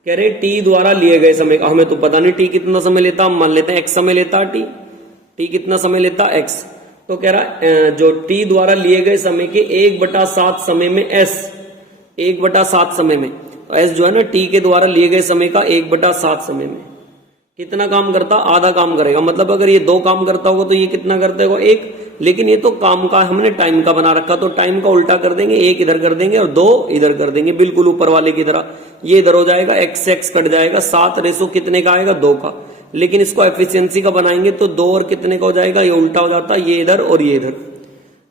कह रहे टी द्वारा लिए गए समय का, हमें तो पता नहीं टी कितना समय लेता, हम मान लेते हैं एक्स समय लेता टी कितना समय लेता एक्स। तो कह रहा जो टी द्वारा लिए गए समय के 1/7 समय में एस, 1/7 समय में, तो एस जो है ना टी के द्वारा लिए गए समय का 1/7 समय में कितना काम करता, आधा काम करेगा। मतलब अगर ये 2 काम करता होगा तो ये कितना करता होगा 1, लेकिन ये तो काम का हमने टाइम का बना रखा, तो टाइम का उल्टा कर देंगे, 1 इधर कर देंगे और 2 इधर कर देंगे, बिल्कुल ऊपर वाले की तरह। ये इधर हो जाएगा, एक्स से एक्स कट जाएगा, 7 रेशो कितने का आएगा 2 का। लेकिन इसको एफिशिएंसी का बनाएंगे तो 2 और कितने का हो जाएगा, ये उल्टा हो जाता है, ये इधर और ये इधर।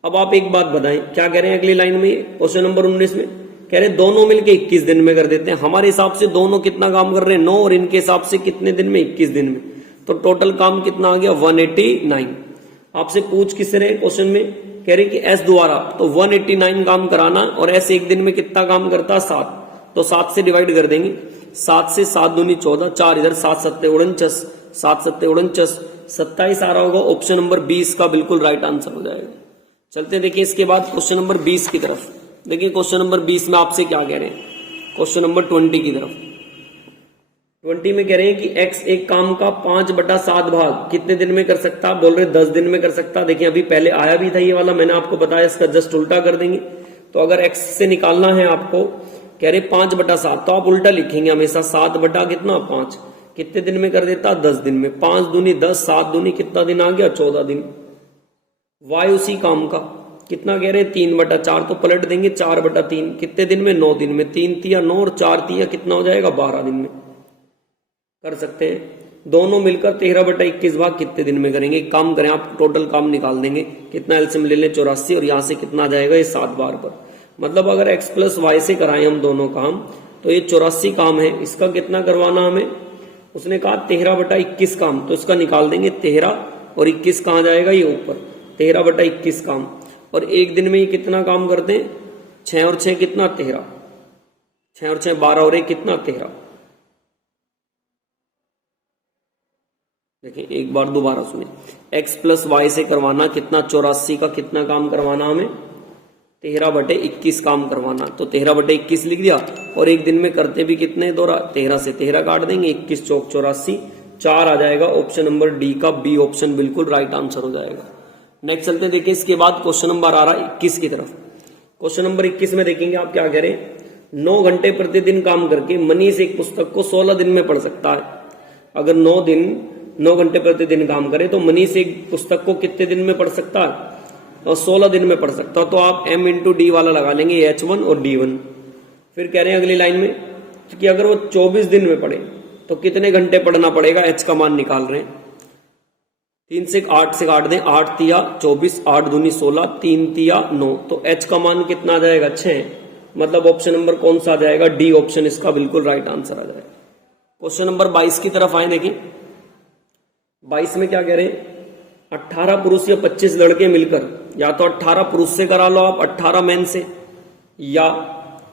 अब आप एक बात बताएं, क्या कह रहे हैं अगली लाइन में, क्वेश्चन नंबर 19 में कह रहे दोनों मिलके 21 दिन में कर देते हैं। हमारे हिसाब से दोनों कितना काम कर रहे हैं 9, और इनके हिसाब से कितने दिन में 21 दिन में, तो टोटल काम कितना आ गया 189। आपसे पूछ किस रहे क्वेश्चन में, कह रहे कि एस द्वारा तो 189 काम कराना, और एस एक दिन में कितना काम करता 7, तो 7 से डिवाइड कर देंगे, 7 से 7 दूनी 14, 4 इधर, 7 सत्ते 49, 7 सत्ते 49, 27 आ रहा होगा। ऑप्शन नंबर 20 का बिल्कुल राइट आंसर हो जाएगा। चलते देखिए इसके बाद क्वेश्चन नंबर 20 की तरफ। देखिए क्वेश्चन नंबर 20 में आपसे क्या कह रहे हैं, क्वेश्चन नंबर 20 की तरफ। 20 में कह रहे हैं कि x एक काम का 5/7 भाग कितने दिन में कर सकता, बोल रहे 10 दिन में कर सकता। देखिए अभी पहले आया भी था ये वाला, मैंने आपको बताया, इसका जस्ट उल्टा कर देंगे। तो अगर x से निकालना है आपको, कह रहे 5/7, तो आप उल्टा लिखेंगे हमेशा, 7/5 कितने दिन में कर देता 10 दिन में। 5 दूनी 10, 7 दूनी कितना दिन आ गया 14 दिन। y उसी काम का कितना कह रहे 3/4, तो पलट देंगे 4/3 कितने दिन में 9 दिन में। 3 तिया 9 और 4 तिया कितना हो जाएगा 12 दिन में कर सकते हैं। दोनों मिलकर 13/21 भाग कितने दिन में करेंगे। एक काम करें आप, टोटल काम निकाल देंगे, कितना एलसीएम ले लें 84, और यहां से कितना आ जाएगा ये 7 बार पर। मतलब अगर x + y से कराएं हम दोनों काम, तो ये 84 काम है, इसका कितना करवाना हमें, उसने कहा 13/21 काम, तो इसका निकाल देंगे 13 और 21 कहां जाएगा ये ऊपर, 13/21 काम। और एक दिन में ये कितना काम करते हैं, 6 और 6 कितना 13, 6 और 6 12 और 1 कितना 13। देखिए एक बार दोबारा सुने, x + y से करवाना कितना 84 का कितना काम करवाना हमें 13/21 काम करवाना, तो 13/21 लिख दिया। और एक दिन में करते भी कितने 13 से 13 काट देंगे, 21 चौक 84, 4 आ जाएगा। ऑप्शन नंबर डी का बी ऑप्शन बिल्कुल राइट आंसर हो जाएगा। नेक्स्ट चलते देखिए इसके बाद क्वेश्चन नंबर आ रहा है 21 की तरफ। क्वेश्चन नंबर 21 में देखेंगे आप क्या कह रहे हैं, 9 घंटे प्रतिदिन काम करके मनीष एक पुस्तक को 16 दिन में पढ़ सकता है। अगर 9 घंटे प्रतिदिन काम करे तो मनीष एक पुस्तक को कितने दिन में पढ़ सकता है, और 16 दिन में पढ़ सकता है। तो आप m × d वाला लगा लेंगे, h1 और d1। फिर कह रहे हैं अगली लाइन में कि अगर वो 24 दिन में पढ़े तो कितने घंटे पढ़ना पड़ेगा, h का मान निकाल रहे हैं। 3 से 8 से काट दें, 8 तिया 24, 8 दूनी 16, 3 तिया 9, तो h का मान कितना आ जाएगा 6। मतलब ऑप्शन नंबर कौन सा आ जाएगा, डी ऑप्शन इसका बिल्कुल राइट आंसर आ जाएगा। क्वेश्चन नंबर 22 की तरफ आए। देखिए 22 में क्या कह रहे हैं, 18 पुरुष या 25 लड़के मिलकर, या तो 18 पुरुष से करा लो आप 18 मैन से, या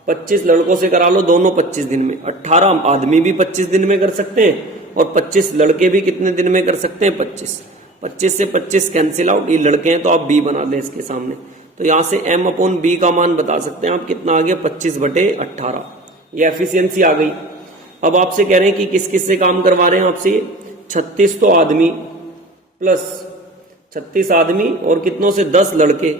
25 लड़कों से करा लो दोनों 25 दिन में। 18 आदमी भी 25 दिन में कर सकते हैं, और 25 लड़के भी कितने दिन में कर सकते हैं 25। 25 से 25 कैंसिल आउट, ये लड़के हैं तो आप b बना लें इसके सामने। तो यहां से m/b का मान बता सकते हैं आप, कितना आ गया 25/18। ये एफिशिएंसी आ गई। अब आपसे कह रहे हैं कि किस किस से काम करवा रहे हैं आपसे, 36 तो आदमी प्लस 36 आदमी और कितनों से 10 लड़के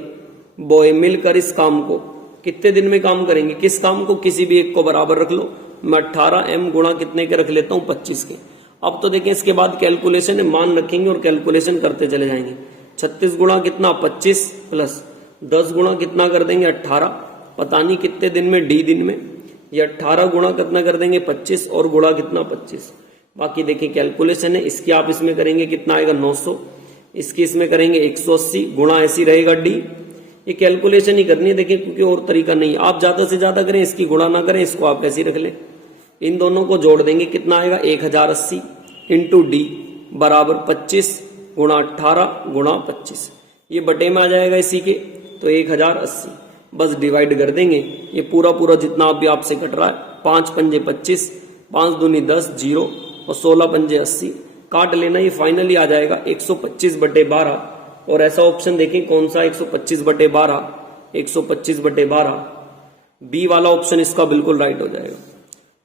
बॉय मिलकर इस काम को कितने दिन में काम करेंगे। किस काम को, किसी भी एक को बराबर रख लो। मैं 18m गुणा कितने के रख लेता हूं 25 के। अब तो देखें इसके बाद कैलकुलेशन है, मान रखेंगे और कैलकुलेशन करते चले जाएंगे। 36 गुणा कितना 25 प्लस 10 गुणा कितना कर देंगे 18, पता नहीं कितने दिन में d दिन में। ये 18 गुणा कितना कर देंगे 25 और गुणा कितना 25। बाकी देखिए कैलकुलेशन है, इसकी आप इसमें करेंगे कितना आएगा 900, इसकी इसमें करेंगे 180, गुणा ऐसी रहेगा d। ये कैलकुलेशन ही करनी है देखिए, क्योंकि और तरीका नहीं। आप ज्यादा से ज्यादा करें, इसकी गुणा ना करें, इसको आप ऐसे ही रख लें। इन दोनों को जोड़ देंगे, कितना आएगा 1080 इंटू डी बराबर 25 गुणा 18 गुणा 25। ये बटे में आ जाएगा इसी के, तो 1080 बस डिवाइड कर देंगे। ये पूरा पूरा जितना भी आपसे कट रहा है, 5 पंजे 25, 5 दूनी 10, 0, और 16 पंजे 80, काट लेना, ये फाइनली आ जाएगा 125/12। और ऐसा ऑप्शन देखें कौन सा 125/12, 125/12 बी वाला ऑप्शन इसका बिल्कुल राइट हो जाएगा।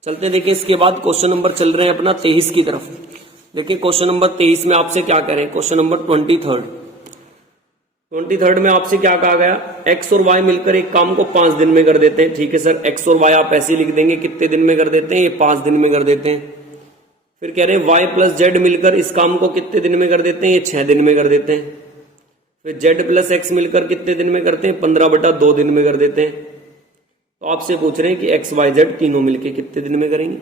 चलते देखिए इसके बाद क्वेश्चन नंबर चल रहे हैं अपना 23 की तरफ। देखिए क्वेश्चन नंबर 23 में आपसे क्या कह रहे हैं, क्वेश्चन नंबर 23 में आपसे क्या कहा गया, एक्स और वाई मिलकर एक काम को 5 दिन में कर देते हैं। ठीक है सर, एक्स और वाई आप ऐसे ही लिख देंगे, कितने दिन में कर देते हैं, ये 5 दिन में कर देते हैं। फिर कह रहे हैं वाई प्लस जेड मिलकर इस काम को कितने दिन में कर देते हैं, ये 6 दिन में कर देते हैं। फिर जेड प्लस एक्स मिलकर कितने दिन में करते हैं, 15/2 दिन में कर देते हैं। तो आपसे पूछ रहे हैं कि एक्स वाई जेड तीनों मिलके कितने दिन में करेंगे।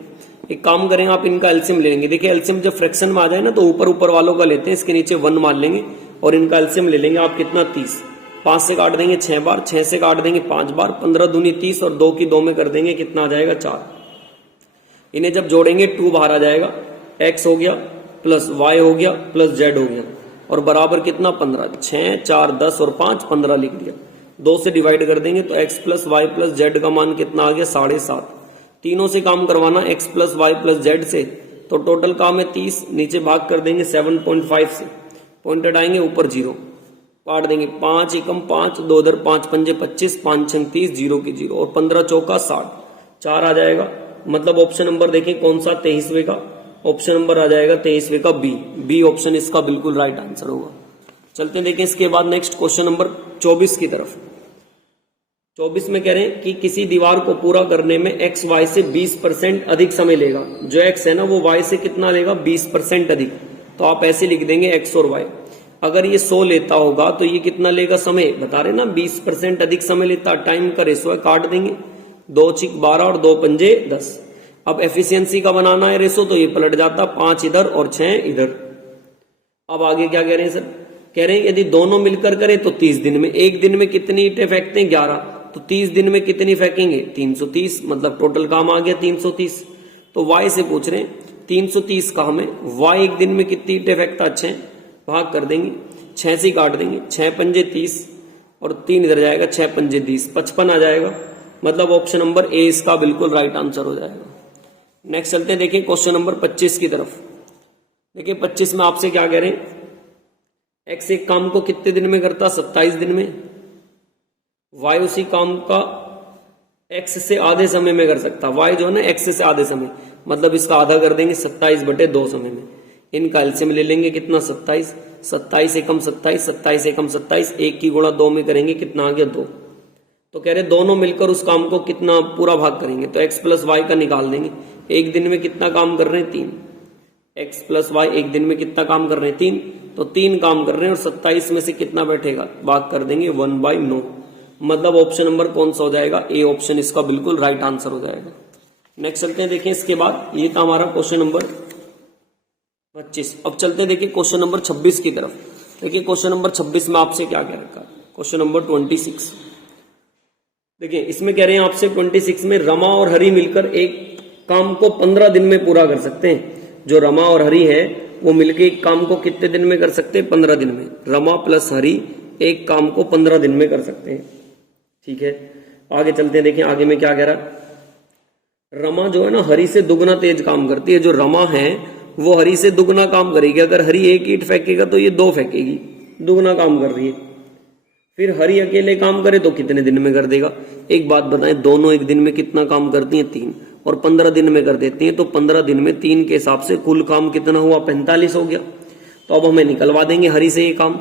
एक काम करें, आप इनका एलसीएम ले लेंगे। देखिए एलसीएम जब फ्रैक्शन में आ जाए ना तो ऊपर ऊपर वालों का लेते हैं, इसके नीचे 1 मान लेंगे और इनका एलसीएम ले लेंगे आप कितना, 30। 5 से काट देंगे 6 बार, 6 से काट देंगे 5 बार, 15 दूनी 30 और 2 की 2 में कर देंगे, कितना आ जाएगा 4। इन्हें जब जोड़ेंगे 2 बाहर आ जाएगा, एक्स हो गया प्लस वाई हो गया प्लस जेड हो गया और बराबर कितना 15। 6 4 10 और 5 15 लिख दिया। 2 से डिवाइड कर देंगे तो x plus Y plus Z का मान कितना आ गया 7.5। तीनों से काम करवाना x plus Y plus Z से, तो टोटल काम है 30। नीचे भाग कर देंगे 7.5 से, पॉइंटेड आएंगे ऊपर 0, काट देंगे 5 एकम 5, 2 इधर 5 पंजे 25, 5 6 30, 0 की 0 और 15 चौका 60, 4 आ जाएगा। मतलब ऑप्शन नंबर देखें कौन सा 23वें का, ऑप्शन नंबर आ जाएगा 23वें का बी ऑप्शन इसका बिल्कुल राइट आंसर होगा। चलते देखें इसके बाद नेक्स्ट क्वेश्चन नंबर 24 की तरफ। 24 में कह रहे हैं कि किसी दीवार को पूरा करने में एक्स वाई से 20% अधिक समय लेगा। जो एक्स है ना वो वाई से कितना लेगा, 20% अधिक। तो आप ऐसे लिख देंगे एक्स और वाई। अगर ये 100 लेता होगा तो ये कितना लेगा समय, बता रहे ना 20% अधिक समय लेता, टाइम का रेशो है, काट देंगे 2 चिक 12 और 2 पंजे 10। अब एफिशिएंसी का बनाना है रेशो, तो ये पलट जाता 5 इधर और 6 इधर। अब आगे क्या कह रहे हैं सर, कह रहे हैं यदि दोनों मिलकर करें तो 30 दिन में। एक दिन में कितनी ईंटें फेंकते हैं, 11, तो 30 दिन में कितनी फेंकेंगे, 330। मतलब टोटल काम आ गया 330। तो वाई से पूछ रहे हैं 330 का हमें, वाई एक दिन में कितनी ईंटें फेंकता, 6, भाग कर देंगे 6 से काट देंगे, 6 पंजे 30 और 3 इधर जाएगा, 6 पंजे 30, 55 आ जाएगा। मतलब ऑप्शन नंबर ए इसका बिल्कुल राइट आंसर हो जाएगा। नेक्स्ट चलते हैं देखिए क्वेश्चन नंबर 25 की तरफ। देखिए 25 में आपसे क्या कह रहे हैं, एक्स एक काम को कितने दिन में करता, 27 दिन में। वाई उसी काम का एक्स से आधे समय में कर सकता, वाई जो है ना एक्स से आधे समय, मतलब इसका आधा कर देंगे 27/2 समय में। इनका एलसीएम ले लेंगे कितना 27, 27 एकम 27, 27 एकम 27, 1 की गुणा 2 में करेंगे कितना आ गया 2। तो कह रहे दोनों मिलकर उस काम को कितना पूरा भाग करेंगे, तो x प्लस वाई का निकाल देंगे। एक दिन में कितना काम कर रहे हैं, 3। x प्लस वाई एक दिन में कितना काम कर रहे हैं, 3, तो 3 काम कर रहे हैं और 27 में से कितना बैठेगा, भाग कर देंगे 1/9। मतलब ऑप्शन नंबर कौन सा हो जाएगा, ए ऑप्शन इसका बिल्कुल राइट आंसर हो जाएगा। नेक्स्ट चलते हैं देखिए इसके बाद, ये था हमारा क्वेश्चन नंबर 25। अब चलते हैं देखिए क्वेश्चन नंबर 26 की तरफ। देखिए क्वेश्चन नंबर 26 में आपसे क्या कह रखा है, क्वेश्चन नंबर 26। देखिए इसमें कह रहे हैं आपसे 26 में रमा और हरि मिलकर एक काम को 15 दिन में पूरा कर सकते हैं। जो रमा और हरि है वो मिलकर एक काम को कितने दिन में कर सकते हैं, 15 दिन में। रमा प्लस हरि एक काम को 15 दिन में कर सकते हैं। ठीक है, आगे चलते हैं। देखिए आगे में क्या कह रहा है, रमा जो है ना हरि से दुगना तेज काम करती है। जो रमा है वो हरि से दुगना काम करेगी। अगर हरि एक ईंट फेंकेगा तो ये 2 फेंकेगी, दुगना काम कर रही है। फिर हरि अकेले काम करे तो कितने दिन में कर देगा। एक बात बताएं, दोनों एक दिन में कितना काम करती हैं, 3, और 15 दिन में कर देती हैं। तो 15 दिन में 3 के हिसाब से कुल काम कितना हुआ, 45 हो गया। तो अब हमें निकलवा देंगे हरि से ये काम,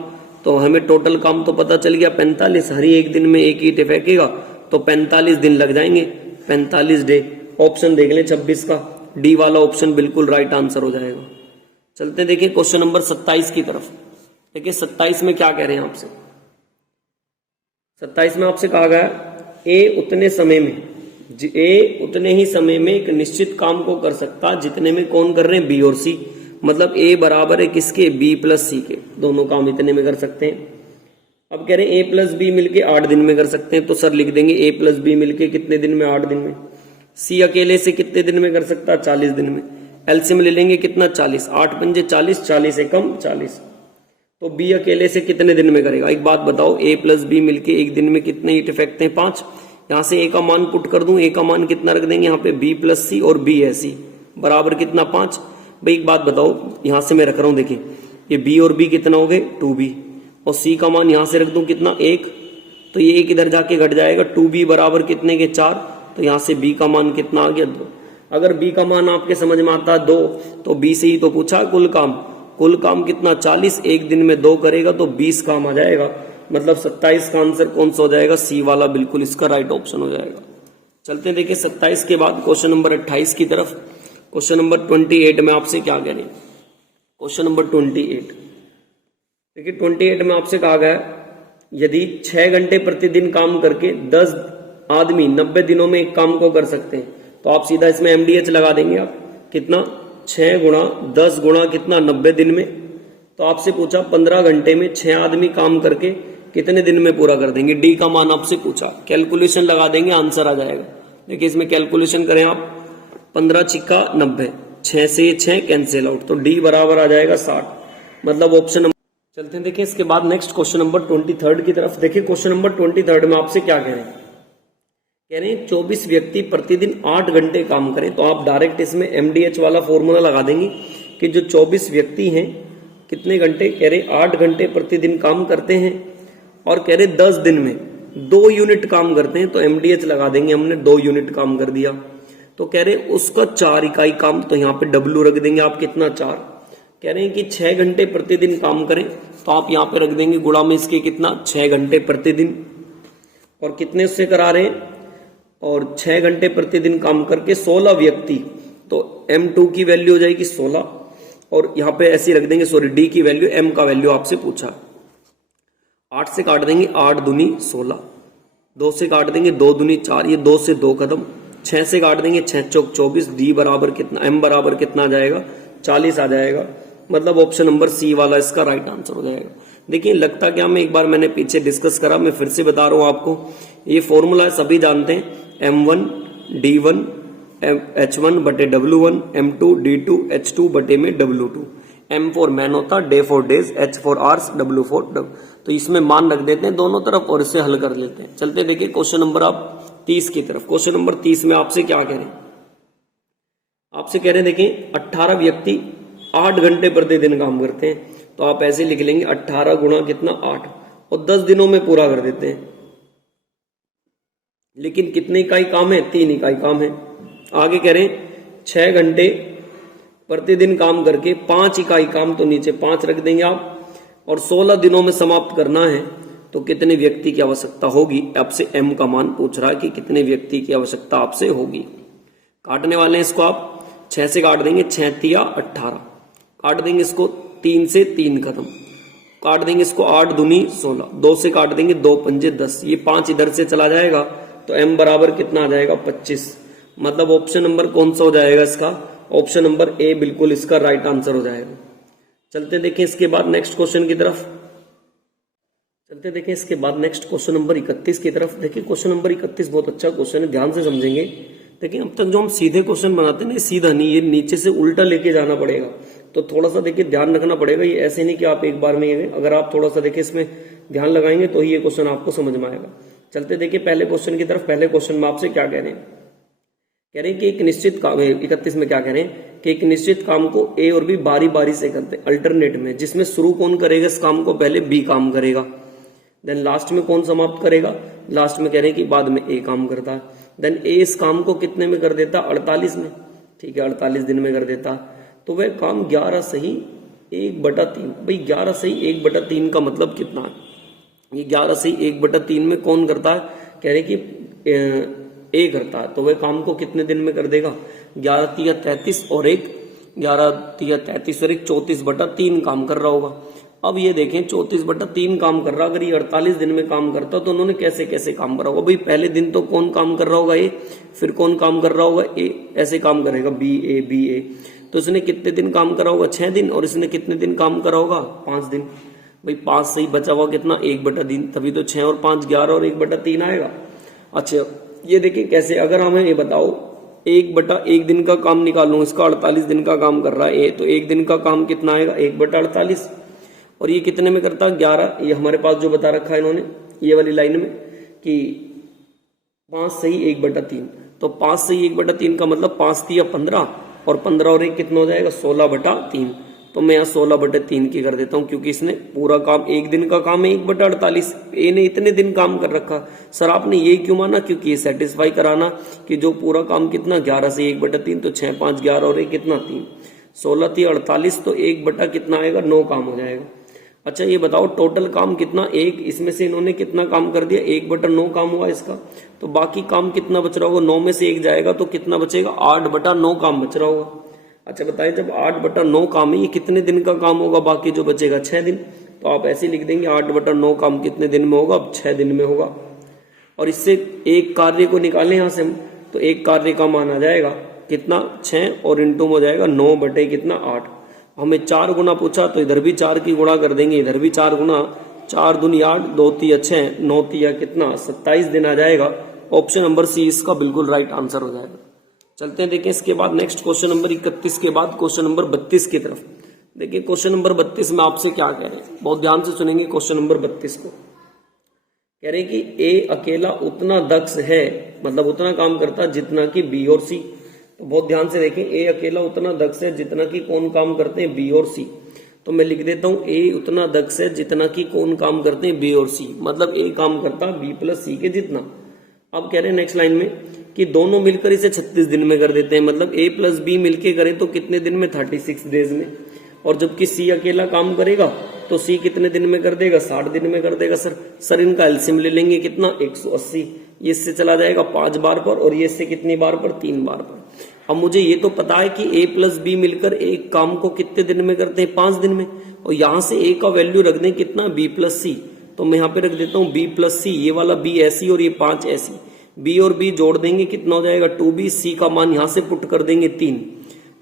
तो हमें टोटल काम तो पता चल गया 45। हरि एक दिन में एक ईंट फेंकेगा तो 45 दिन लग जाएंगे, 45 डे। ऑप्शन देख लें 26 का, डी वाला ऑप्शन बिल्कुल राइट आंसर हो जाएगा। चलते देखिए क्वेश्चन नंबर 27 की तरफ। देखिए 27 में क्या कह रहे हैं आपसे, 27 में आपसे कहा गया ए उतने ही समय में एक निश्चित काम को कर सकता जितने में कौन कर रहे हैं, बी और सी। मतलब ए बराबर है किसके, बी प्लस सी के। दोनों काम इतने में कर सकते हैं। अब कह रहे हैं ए प्लस बी मिलके 8 दिन में कर सकते हैं। तो सर लिख देंगे ए प्लस बी मिलके कितने दिन में, 8 दिन में। सी अकेले से कितने दिन में कर सकता है, 40 दिन में। एलसीएम ले लेंगे कितना, 40, 8 पंजे 40, 40 एकम 40। तो बी अकेले से कितने दिन में करेगा। एक बात बताओ, ए प्लस बी मिलके एक दिन में कितने ईंट फेंकते हैं, 5। यहां से ए का मान पुट कर दूं, ए का मान कितना रख देंगे यहाँ पे, बी प्लस सी और बी है सी, बराबर कितना 5। भाई एक बात बताओ, यहां से मैं रख रहा हूं, देखिए ये बी और बी कितना हो गए 2b, और सी का मान यहां से रख दूं कितना 1, तो ये 1 इधर जाके घट जाएगा, 2b बराबर कितने के 4, तो यहां से b का मान कितना आ गया 2। अगर b का मान आपके समझ में आता है 2, तो b से ही तो पूछा कुल काम कितना 40, एक दिन में 2 करेगा तो 20 काम आ जाएगा, मतलब 27 का आंसर कौन सा हो जाएगा, सी वाला बिल्कुल इसका राइट ऑप्शन हो जाएगा। चलते हैं देखिए 27 के बाद क्वेश्चन नंबर 28 की तरफ। क्वेश्चन नंबर 28 में आपसे क्या कह रहे हैं, क्वेश्चन नंबर 28 देखिए 28 में आपसे कहा गया यदि 6 घंटे प्रतिदिन काम करके 10 आदमी 90 दिनों में एक काम को कर सकते हैं, तो आप सीधा इसमें एमडीएच लगा देंगे, आप कितना 6 गुणा 10 गुणा कितना 90 दिन में, तो आपसे पूछा 15 घंटे में 6 आदमी काम करके कितने दिन में पूरा कर देंगे, डी का मान आपसे पूछा, कैलकुलेशन लगा देंगे आंसर आ जाएगा। देखिए इसमें कैलकुलेशन करें आप, 15 छिक्का 90, 6 से 6 कैंसिल आउट, तो डी बराबर आ जाएगा 60, मतलब ऑप्शन नंबर। चलते हैं देखिए इसके बाद नेक्स्ट क्वेश्चन नंबर 23 की तरफ। देखिए क्वेश्चन नंबर 23 में आपसे क्या कह रहे हैं, कह रहे हैं 24 व्यक्ति प्रतिदिन 8 घंटे काम करें, तो आप डायरेक्ट इसमें एमडीएच वाला फॉर्मूला लगा देंगे कि जो 24 व्यक्ति हैं कितने घंटे, कह रहे 8 घंटे प्रतिदिन काम करते हैं, और कह रहे 10 दिन में 2 यूनिट काम करते हैं, तो एमडीएच लगा देंगे हमने, 2 यूनिट काम कर दिया, तो कह रहे उसका 4 इकाई काम, तो यहाँ पे डब्ल्यू रख देंगे आप कितना 4। कह रहे हैं कि 6 घंटे प्रतिदिन काम करें, तो आप यहाँ पे रख देंगे गुणा में इसके कितना 6 घंटे प्रतिदिन, और कितने उससे करा रहे हैं, और 6 घंटे प्रतिदिन काम करके 16 व्यक्ति, तो M2 की वैल्यू हो जाएगी 16, और यहाँ पे ऐसे रख देंगे, सॉरी डी की वैल्यू, M का वैल्यू आपसे पूछा, 8 से काट देंगे 8 दूनी 16, 2 से काट देंगे 2 दूनी 4, ये 2 से 2 कदम, 6 से काट देंगे 6 चौक 24, डी बराबर कितना, M बराबर कितना आ जाएगा 40 आ जाएगा, मतलब ऑप्शन नंबर सी वाला इसका राइट आंसर हो जाएगा। देखिए लगता क्या, मैं एक बार मैंने पीछे डिस्कस करा, मैं फिर से बता रहा हूं आपको, ये फॉर्मूला सभी जानते हैं, M1 D1 H1 बटे W1, M2 D2 H2 बटे में W2, M फॉर मैन होता, day for days, H for hours, W for dub, तो इसमें मान रख देते हैं दोनों तरफ और इसे हल कर लेते हैं। चलते देखिए क्वेश्चन नंबर आप 30 की तरफ। क्वेश्चन नंबर 30 में आपसे क्या कह रहे हैं, आपसे कह रहे हैं देखिए 18 व्यक्ति 8 घंटे प्रतिदिन काम करते हैं, तो आप ऐसे लिख लेंगे 18 गुणा कितना 8, और 10 दिनों में पूरा कर देते हैं, लेकिन कितने इकाई काम है, 3 इकाई काम है। आगे कह रहे हैं 6 घंटे प्रतिदिन काम करके 5 इकाई काम, तो नीचे 5 रख देंगे आप, और 16 दिनों में समाप्त करना है, तो कितने व्यक्ति की आवश्यकता होगी, आपसे M का मान पूछ रहा है कि कितने व्यक्ति की आवश्यकता आपसे होगी। काटने वाले हैं इसको आप, 6 से काट देंगे 6 तिया 18, काट देंगे इसको 3 से 3 कदम, काट देंगे इसको 8 दूनी 16, 2 से काट देंगे 2 पंजे 10, ये 5 इधर से चला जाएगा, तो M बराबर कितना आ जाएगा 25, मतलब ऑप्शन नंबर कौन सा हो जाएगा इसका, ऑप्शन नंबर ए बिल्कुल इसका राइट आंसर हो जाएगा। चलते देखें इसके बाद नेक्स्ट क्वेश्चन की तरफ, चलते देखें इसके बाद नेक्स्ट क्वेश्चन नंबर 31 की तरफ। देखिए क्वेश्चन नंबर 31 बहुत अच्छा क्वेश्चन है, ध्यान से समझेंगे। देखिए अब तक जो हम सीधे क्वेश्चन बनाते हैं ना, सीधा नहीं, ये नीचे से उल्टा लेके जाना पड़ेगा, तो थोड़ा सा देखिए ध्यान रखना पड़ेगा, ये ऐसे नहीं कि आप एक बार में ये, अगर आप थोड़ा सा देखिए इसमें ध्यान लगाएंगे तो ही ये क्वेश्चन आपको समझ में आएगा। चलते देखिए पहले क्वेश्चन की तरफ। पहले क्वेश्चन में आपसे क्या कह रहे हैं, कह रहे हैं कि एक निश्चित काम, 31 में क्या कह रहे हैं कि एक निश्चित काम को ए और बी बारी बारी से करते हैं अल्टरनेट में, जिसमें शुरू कौन करेगा इस काम को, पहले बी काम करेगा, देन लास्ट में कौन समाप्त करेगा, लास्ट में कह रहे हैं कि बाद में ए काम करता है, देन ए इस काम को कितने में कर देता, 48 में, ठीक है 48 दिन में कर देता, तो वह काम 11 सही 1/3, भाई 11 सही 1/3 का मतलब कितना है, ये 11 सही 1/3 में कौन करता है, कह रहे कि ए करता है, तो वह काम को कितने दिन में कर देगा, 11 तिया 33 और 1 11 तिया 33 और 1 34/3 काम कर रहा होगा। अब ये देखें 34/3 काम कर रहा, अगर ये 48 दिन में काम करता तो उन्होंने कैसे कैसे काम करा होगा, भाई पहले दिन तो कौन काम कर रहा होगा ए, फिर कौन काम कर रहा होगा ए, ऐसे काम करेगा बी ए, तो इसने कितने दिन काम करा होगा 6 दिन, और इसने कितने दिन काम करा होगा 5 दिन, भाई 5 से ही बचा हुआ कितना 1/3, तभी तो 6 और 5 11 और 1/3 आएगा। अच्छा ये देखिए कैसे, अगर हमें ये बताओ 1/1 दिन का काम निकालूं, इसका 48 दिन का काम कर रहा है ए, तो 1 दिन का काम कितना आएगा 1/48, और ये कितने में करता है 11, ये हमारे पास जो बता रखा है इन्होंने ये वाली लाइन में कि 5 सही 1/3, तो 5 सही 1/3 का मतलब 5 तिया 15 और 15 और 1 कितना हो जाएगा 16/3। तो मैं यहाँ 16/3 की कर देता हूँ, क्योंकि इसने पूरा काम एक दिन का काम है 1/48, ए ने इतने दिन काम कर रखा। सर आपने ये क्यों माना, क्योंकि ये सेटिस्फाई कराना कि जो पूरा काम कितना 11 से 1/3, तो 6 5 11 और 1 कितना 3, 16 3 48, तो 1 बटा कितना आएगा 9 काम हो जाएगा। अच्छा ये बताओ टोटल काम कितना, एक इसमें से इन्होंने कितना काम कर दिया 1/9 काम हुआ इसका, तो बाकी काम कितना बच रहा होगा, 9 में से 1 जाएगा तो कितना बचेगा 8/9 काम बच रहा होगा। अच्छा बताइए जब 8/9 काम है ये कितने दिन का काम होगा, बाकी जो बचेगा 6 दिन। तो आप ऐसे लिख देंगे 8/9 काम कितने दिन में होगा, अब 6 दिन में होगा। और इससे एक कार्य को निकालें यहां से हम, तो एक कार्य का मान आ जाएगा कितना 6 और इंटू में हो जाएगा 9/8। हमें 4 गुना पूछा तो इधर भी 4 की गुणा कर देंगे, इधर भी 4 गुना, 4 दूनी 8, 2 तिया 6, 9 तिया कितना 27 दिन आ जाएगा। ऑप्शन नंबर सी इसका बिल्कुल राइट आंसर हो जाएगा। चलते हैं देखें इसके बाद नेक्स्ट क्वेश्चन नंबर 31 के बाद क्वेश्चन नंबर 32 की तरफ। देखिए क्वेश्चन नंबर 32 में आपसे क्या कह रहे हैं, बहुत ध्यान से सुनेंगे क्वेश्चन नंबर 32 को। कह रहे हैं कि ए अकेला उतना दक्ष है, मतलब उतना काम करता जितना कि बी और सी। तो बहुत ध्यान से देखें, ए अकेला उतना दक्ष है जितना कि कौन काम करते हैं, बी और सी। तो मैं लिख देता हूं ए उतना दक्ष है जितना कि कौन काम करते हैं, बी और सी, मतलब ए काम करता बी प्लस सी के जितना। अब कह रहे हैं नेक्स्ट लाइन में कि दोनों मिलकर इसे 36 दिन में कर देते हैं, मतलब ए प्लस बी मिलकर करें तो कितने दिन में 36 डेज में, और जबकि सी अकेला काम करेगा तो सी कितने दिन में कर देगा 60 दिन में कर देगा। सर इनका एलसीएम ले लेंगे कितना 180, ये इससे चला जाएगा 5 बार पर और ये इससे कितनी बार पर 3 बार पर। अब मुझे ये तो पता है कि ए प्लस बी मिलकर एक काम को कितने दिन में करते हैं 5 दिन में, और यहां से ए का वैल्यू रख दें कितना बी प्लस सी। तो मैं यहाँ पे रख देता हूँ बी प्लस सी, ये वाला बी ऐसी और ये 5 ऐसी, बी और बी जोड़ देंगे कितना हो जाएगा 2b, सी का मान यहां से पुट कर देंगे 3,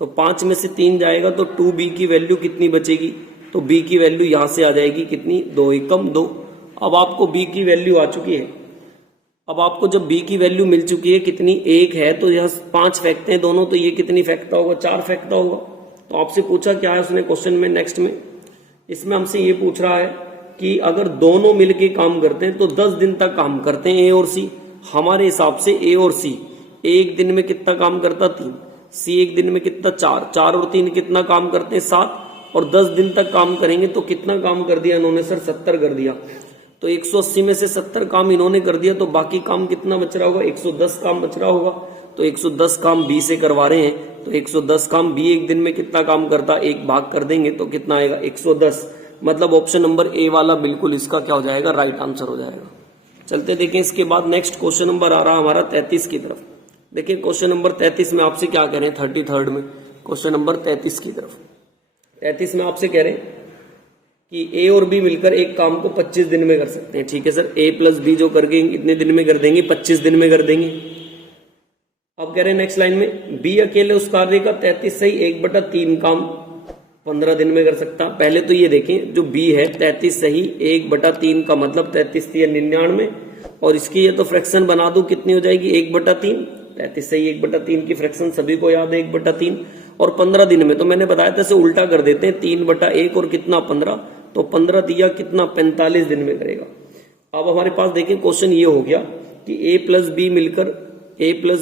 तो 5 में से 3 जाएगा तो 2b की वैल्यू कितनी बचेगी, तो b की वैल्यू यहां से आ जाएगी कितनी 2 एकम 2। अब आपको b की वैल्यू आ चुकी है। अब आपको जब b की वैल्यू मिल चुकी है कितनी 1 है, तो यहाँ 5 फेंकते हैं दोनों, तो ये कितनी फेंकता होगा 4 फेंकता होगा। तो आपसे पूछा क्या है उसने क्वेश्चन में नेक्स्ट में, इसमें हमसे ये पूछ रहा है कि अगर दोनों मिलके काम करते हैं तो 10 दिन तक काम करते हैं ए और सी। हमारे हिसाब से ए और सी एक दिन में कितना काम करता 3, सी एक दिन में कितना 4, 4 और 3 कितना काम करते हैं 7, और 10 दिन तक काम करेंगे तो कितना काम कर दिया इन्होंने सर 70 कर दिया। तो 180 में से 70 काम इन्होंने कर दिया, तो बाकी काम कितना बच रहा होगा 110 काम बच रहा होगा। तो 110 काम बी से करवा रहे हैं, तो 110 काम बी एक दिन में कितना काम करता, एक भाग कर देंगे तो कितना आएगा 110, मतलब ऑप्शन नंबर ए वाला बिल्कुल इसका क्या हो जाएगा राइट आंसर हो जाएगा। चलते देखें इसके बाद नेक्स्ट क्वेश्चन नंबर आ रहा हमारा 33 की तरफ। देखिए क्वेश्चन नंबर 33 में आपसे क्या कह रहे हैं 33rd में, क्वेश्चन नंबर 33 की तरफ। 33 में आपसे कह रहे हैं कि ए और बी मिलकर एक काम को 25 दिन में कर सकते हैं। ठीक है सर, ए प्लस बी जो करके कितने दिन में कर देंगे 25 दिन में कर देंगे। अब कह रहे हैं नेक्स्ट लाइन में बी अकेले उस कार्य का 33 सही 1/3 काम 15 दिन में कर सकता। पहले तो ये देखें जो बी है 33 सही 1/3 का मतलब 33 99, और इसकी ये तो फ्रैक्शन बना दूं कितनी हो जाएगी 1/3, 33 सही 1/3 की फ्रैक्शन सभी को याद है 1/3, और 15 दिन में तो मैंने बताया था इसे उल्टा कर देते हैं 3/1 और कितना 15, तो 15 दिया कितना 45 दिन में करेगा। अब हमारे पास देखें क्वेश्चन ये हो गया कि ए प्लस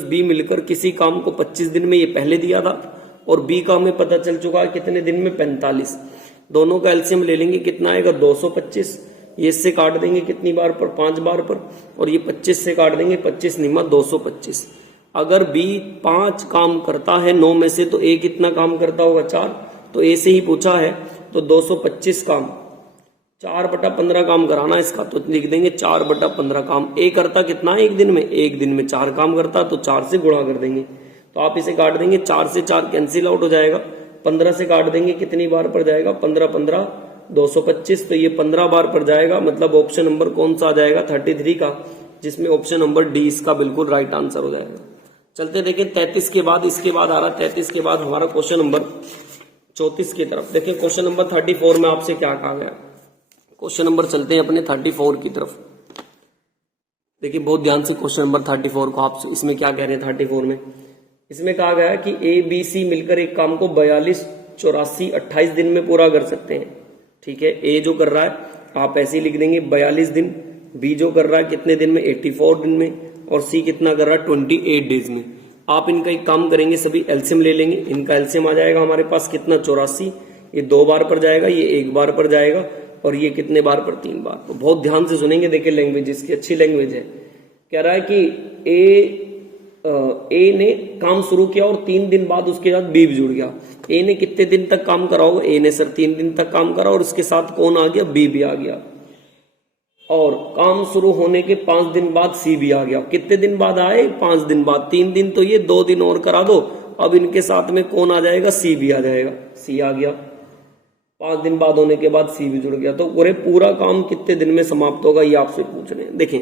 बी मिलकर किसी काम को 25 दिन में, ये पहले दिया था, और बी का हमें पता चल चुका है कितने दिन में 45। दोनों का एलसीएम ले लेंगे कितना आएगा 225, ये इससे काट देंगे कितनी बार पर 5 बार पर, और ये 25 से काट देंगे 25 निमा 225। अगर बी 5 काम करता है 9 में से, तो ए कितना काम करता होगा 4, तो ए से ही पूछा है तो 225 काम 4/15 काम कराना इसका, तो लिख देंगे 4/15 काम। ए करता कितना एक दिन में, एक दिन में 4 काम करता, तो 4 से गुणा कर देंगे, तो आप इसे काट देंगे 4 से 4 कैंसिल आउट हो जाएगा, 15 से काट देंगे कितनी बार पर जाएगा 15 225, तो ये 15 बार पर जाएगा, मतलब ऑप्शन नंबर कौन सा आ जाएगा 33 का, जिसमें ऑप्शन नंबर डी इसका बिल्कुल राइट आंसर हो जाएगा। चलते देखें 33 के बाद, इसके बाद आ रहा 33 के बाद हमारा क्वेश्चन नंबर 34 की तरफ। देखिए क्वेश्चन नंबर 34 में आपसे क्या कहा गया, क्वेश्चन नंबर चलते हैं अपने 34 की तरफ। देखिए बहुत ध्यान से क्वेश्चन नंबर 34 को आप इसमें क्या कह रहे हैं 34 में, इसमें कहा गया है कि ए बी सी मिलकर एक काम को 42 84 28 दिन में पूरा कर सकते हैं। ठीक है, ए जो कर रहा है आप ऐसे ही लिख देंगे 42 दिन, बी जो कर रहा है कितने दिन में 84 दिन में, और सी कितना कर रहा है 28 डेज में। आप इनका एक काम करेंगे, सभी एलसीएम ले लेंगे। इनका एलसीएम आ जाएगा हमारे पास कितना, 84। ये 2 बार पर जाएगा, ये 1 बार पर जाएगा, और ये कितने बार पर, 3 बार। तो बहुत ध्यान से सुनेंगे। देखिए लैंग्वेज इसकी अच्छी लैंग्वेज है। कह रहा है कि ए ने काम शुरू किया और 3 दिन बाद उसके साथ बी भी जुड़ गया। ए ने कितने दिन तक काम करा होगा, ए ने सर 3 दिन तक काम करा, और उसके साथ कौन आ गया, बी भी आ गया। और काम शुरू होने के 5 दिन बाद सी भी आ गया। कितने दिन बाद आए, 5 दिन बाद। 3 दिन तो ये, 2 दिन और करा दो, अब इनके साथ में कौन आ जाएगा, सी भी आ जाएगा। सी आ गया। 5 दिन बाद होने के बाद सी भी जुड़ गया। तो पूरा काम कितने दिन में समाप्त होगा, ये आपसे पूछ रहे हैं। देखें,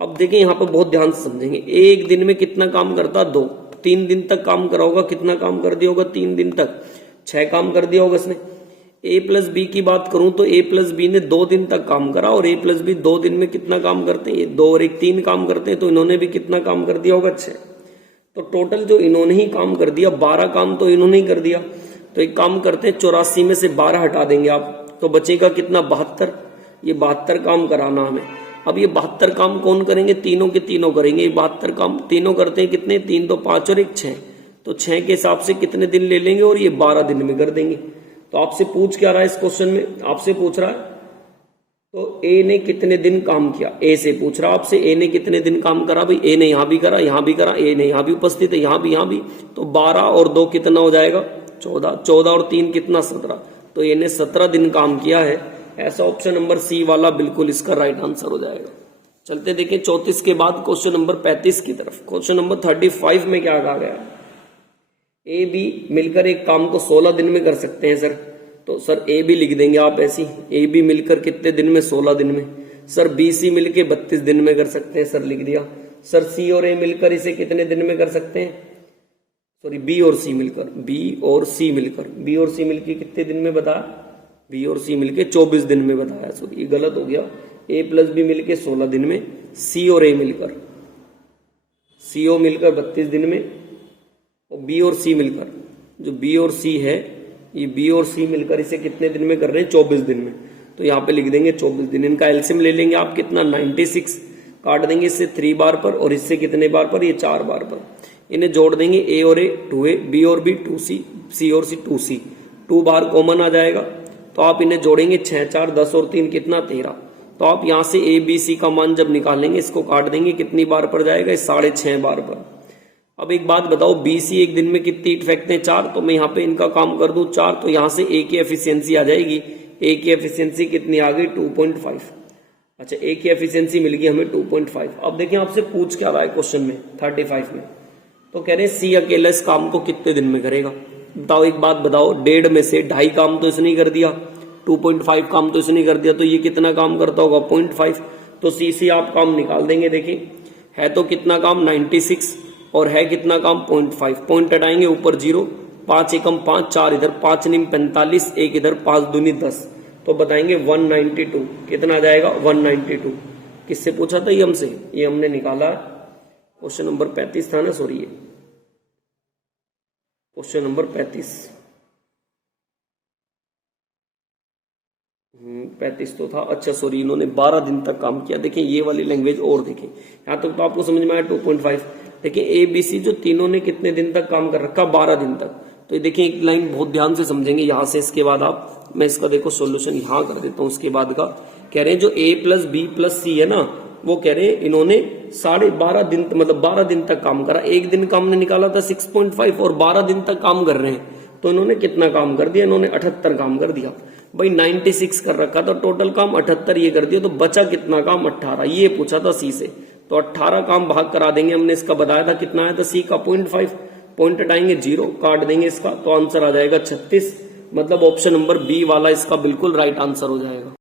अब देखें यहाँ पर बहुत ध्यान से समझेंगे। एक दिन में कितना काम करता, 2। 3 दिन तक काम करा होगा, कितना काम कर दिया होगा 3 दिन तक, 6 काम कर दिया होगा इसने। ए प्लस बी की बात करूं तो ए प्लस बी ने 2 दिन तक काम करा, और ए प्लस बी 2 दिन में कितना काम करते हैं, ये 2 और 1 3 काम करते हैं, तो इन्होंने भी कितना काम कर दिया होगा, 6। तो टोटल जो इन्होंने ही काम कर दिया, 12 काम तो इन्होंने ही कर दिया। तो एक काम करते हैं, 84 में से 12 हटा देंगे आप, तो बचेगा कितना, 72। ये 72 काम कराना हमें। अब ये 72 काम कौन करेंगे, तीनों के तीनों करेंगे। ये 72 काम तीनों करते हैं, कितने, 3 तो 5 और 1 6। तो 6 के हिसाब से कितने दिन ले लेंगे, और ये 12 दिन में कर देंगे। तो आपसे पूछ क्या रहा है इस क्वेश्चन में, आपसे पूछ रहा है तो ए ने कितने दिन काम किया, ए से पूछ रहा आपसे, ए ने कितने दिन काम करा। भाई ए ने यहां भी करा, यहां भी करा, ए ने यहां भी उपस्थित है, यहां भी। तो 12 और 2 कितना हो जाएगा, 14। 14 और 3 कितना, 17। तो ए ने 17 दिन काम किया है। ऐसा ऑप्शन नंबर सी वाला बिल्कुल इसका राइट आंसर हो जाएगा। चलते देखें 34 के बाद क्वेश्चन नंबर 35 की तरफ। क्वेश्चन नंबर 35 में क्या कहा गया, ए बी मिलकर एक काम को 16 दिन में कर सकते हैं सर। तो सर ए बी लिख देंगे आप ऐसी, ए बी मिलकर कितने दिन में, 16 दिन में। सर बी सी मिलकर 32 दिन में कर सकते हैं, सर लिख दिया। सर सी और ए मिलकर इसे कितने दिन में कर सकते हैं, सॉरी बी और सी मिलकर, बी और सी मिलकर कितने दिन में बताया, बी और सी मिलकर 24 दिन में बताया। सॉरी ये गलत हो गया, ए प्लस बी मिलकर 16 दिन में, सी और ए मिलकर, सी ओ मिलकर 32 दिन में, और बी और सी मिलकर, जो बी और सी है, ये बी और सी मिलकर इसे कितने दिन में कर रहे हैं, 24 दिन में। तो यहाँ पे लिख देंगे 24 दिन। इनका एलसीएम ले लेंगे आप, कितना, 96 काट देंगे इससे 3 बार पर, और इससे कितने बार पर, ये 4 बार पर। इन्हें जोड़ देंगे, ए और ए 2a, बी और बी 2c, सी और सी 2c, 2 बार कॉमन आ जाएगा। तो आप इन्हें जोड़ेंगे, 6 4 10 और 3 कितना, 13। तो आप यहां से ए बी सी का मान जब निकालेंगे, इसको काट देंगे, कितनी बार पर जाएगा, 6.5 बार पर। अब एक बात बताओ, बी सी एक दिन में कितनी ईंट फेंकते हैं, 4। तो मैं यहाँ पे इनका काम कर दूं 4, तो यहां से ए की एफिशिएंसी आ जाएगी। ए की एफिशिएंसी कितनी आ गई, 2.5। अच्छा, ए की एफिशिएंसी मिल गई हमें 2.5। अब देखिए आपसे पूछ क्या रहा है क्वेश्चन में 35 में, तो कह रहे हैं सी अकेला इस काम को कितने दिन में करेगा। बताओ, एक बात बताओ, 1.5 में से 2.5 काम तो इसने कर दिया, 2.5 काम तो इसने कर दिया, तो ये कितना काम करता होगा, 0.5। तो सी से आप काम निकाल देंगे। देखिए है तो कितना काम, 96, और है कितना काम, 0.5। पॉइंट हटाएंगे, ऊपर 0, 5 एकम 5, 4 इधर, 5 निम 45, 1 इधर, 5 दूनी 10। तो बताएंगे 192। कितना आ जाएगा, 192। किससे पूछा था, ये हमसे, ये हमने निकाला। क्वेश्चन नंबर 35 था ना, सॉरी ये क्वेश्चन नंबर 35 तो था। अच्छा सॉरी, इन्होंने 12 दिन तक काम किया। देखिए ये वाली लैंग्वेज और देखें, यहाँ तक तो आपको समझ में आया 2.5। देखिए ए बी सी जो तीनों ने कितने दिन तक काम कर रखा, 12 दिन तक। तो देखिए एक लाइन बहुत ध्यान से समझेंगे यहां से, इसके बाद आप, मैं इसका देखो सोल्यूशन यहां कर देता हूं। उसके बाद का कह रहे हैं जो ए प्लस बी प्लस सी है ना, वो कह रहे हैं इन्होंने 12.5 दिन, मतलब 12 दिन तक काम करा। एक दिन का हमने निकाला था 6.5, और 12 दिन तक काम कर रहे हैं, तो इन्होंने कितना काम कर दिया, इन्होंने 78 काम कर दिया। भाई 96 कर रखा था, टोटल काम 78 ये कर दिया, तो बचा कितना काम, 18। ये पूछा था सी से, तो 18 काम भाग करा देंगे। हमने इसका बताया था कितना आया था, सी का 0.5, पॉइंट हटाएंगे 0, काट देंगे इसका, तो आंसर आ जाएगा 36। मतलब ऑप्शन नंबर बी वाला इसका बिल्कुल राइट आंसर हो जाएगा।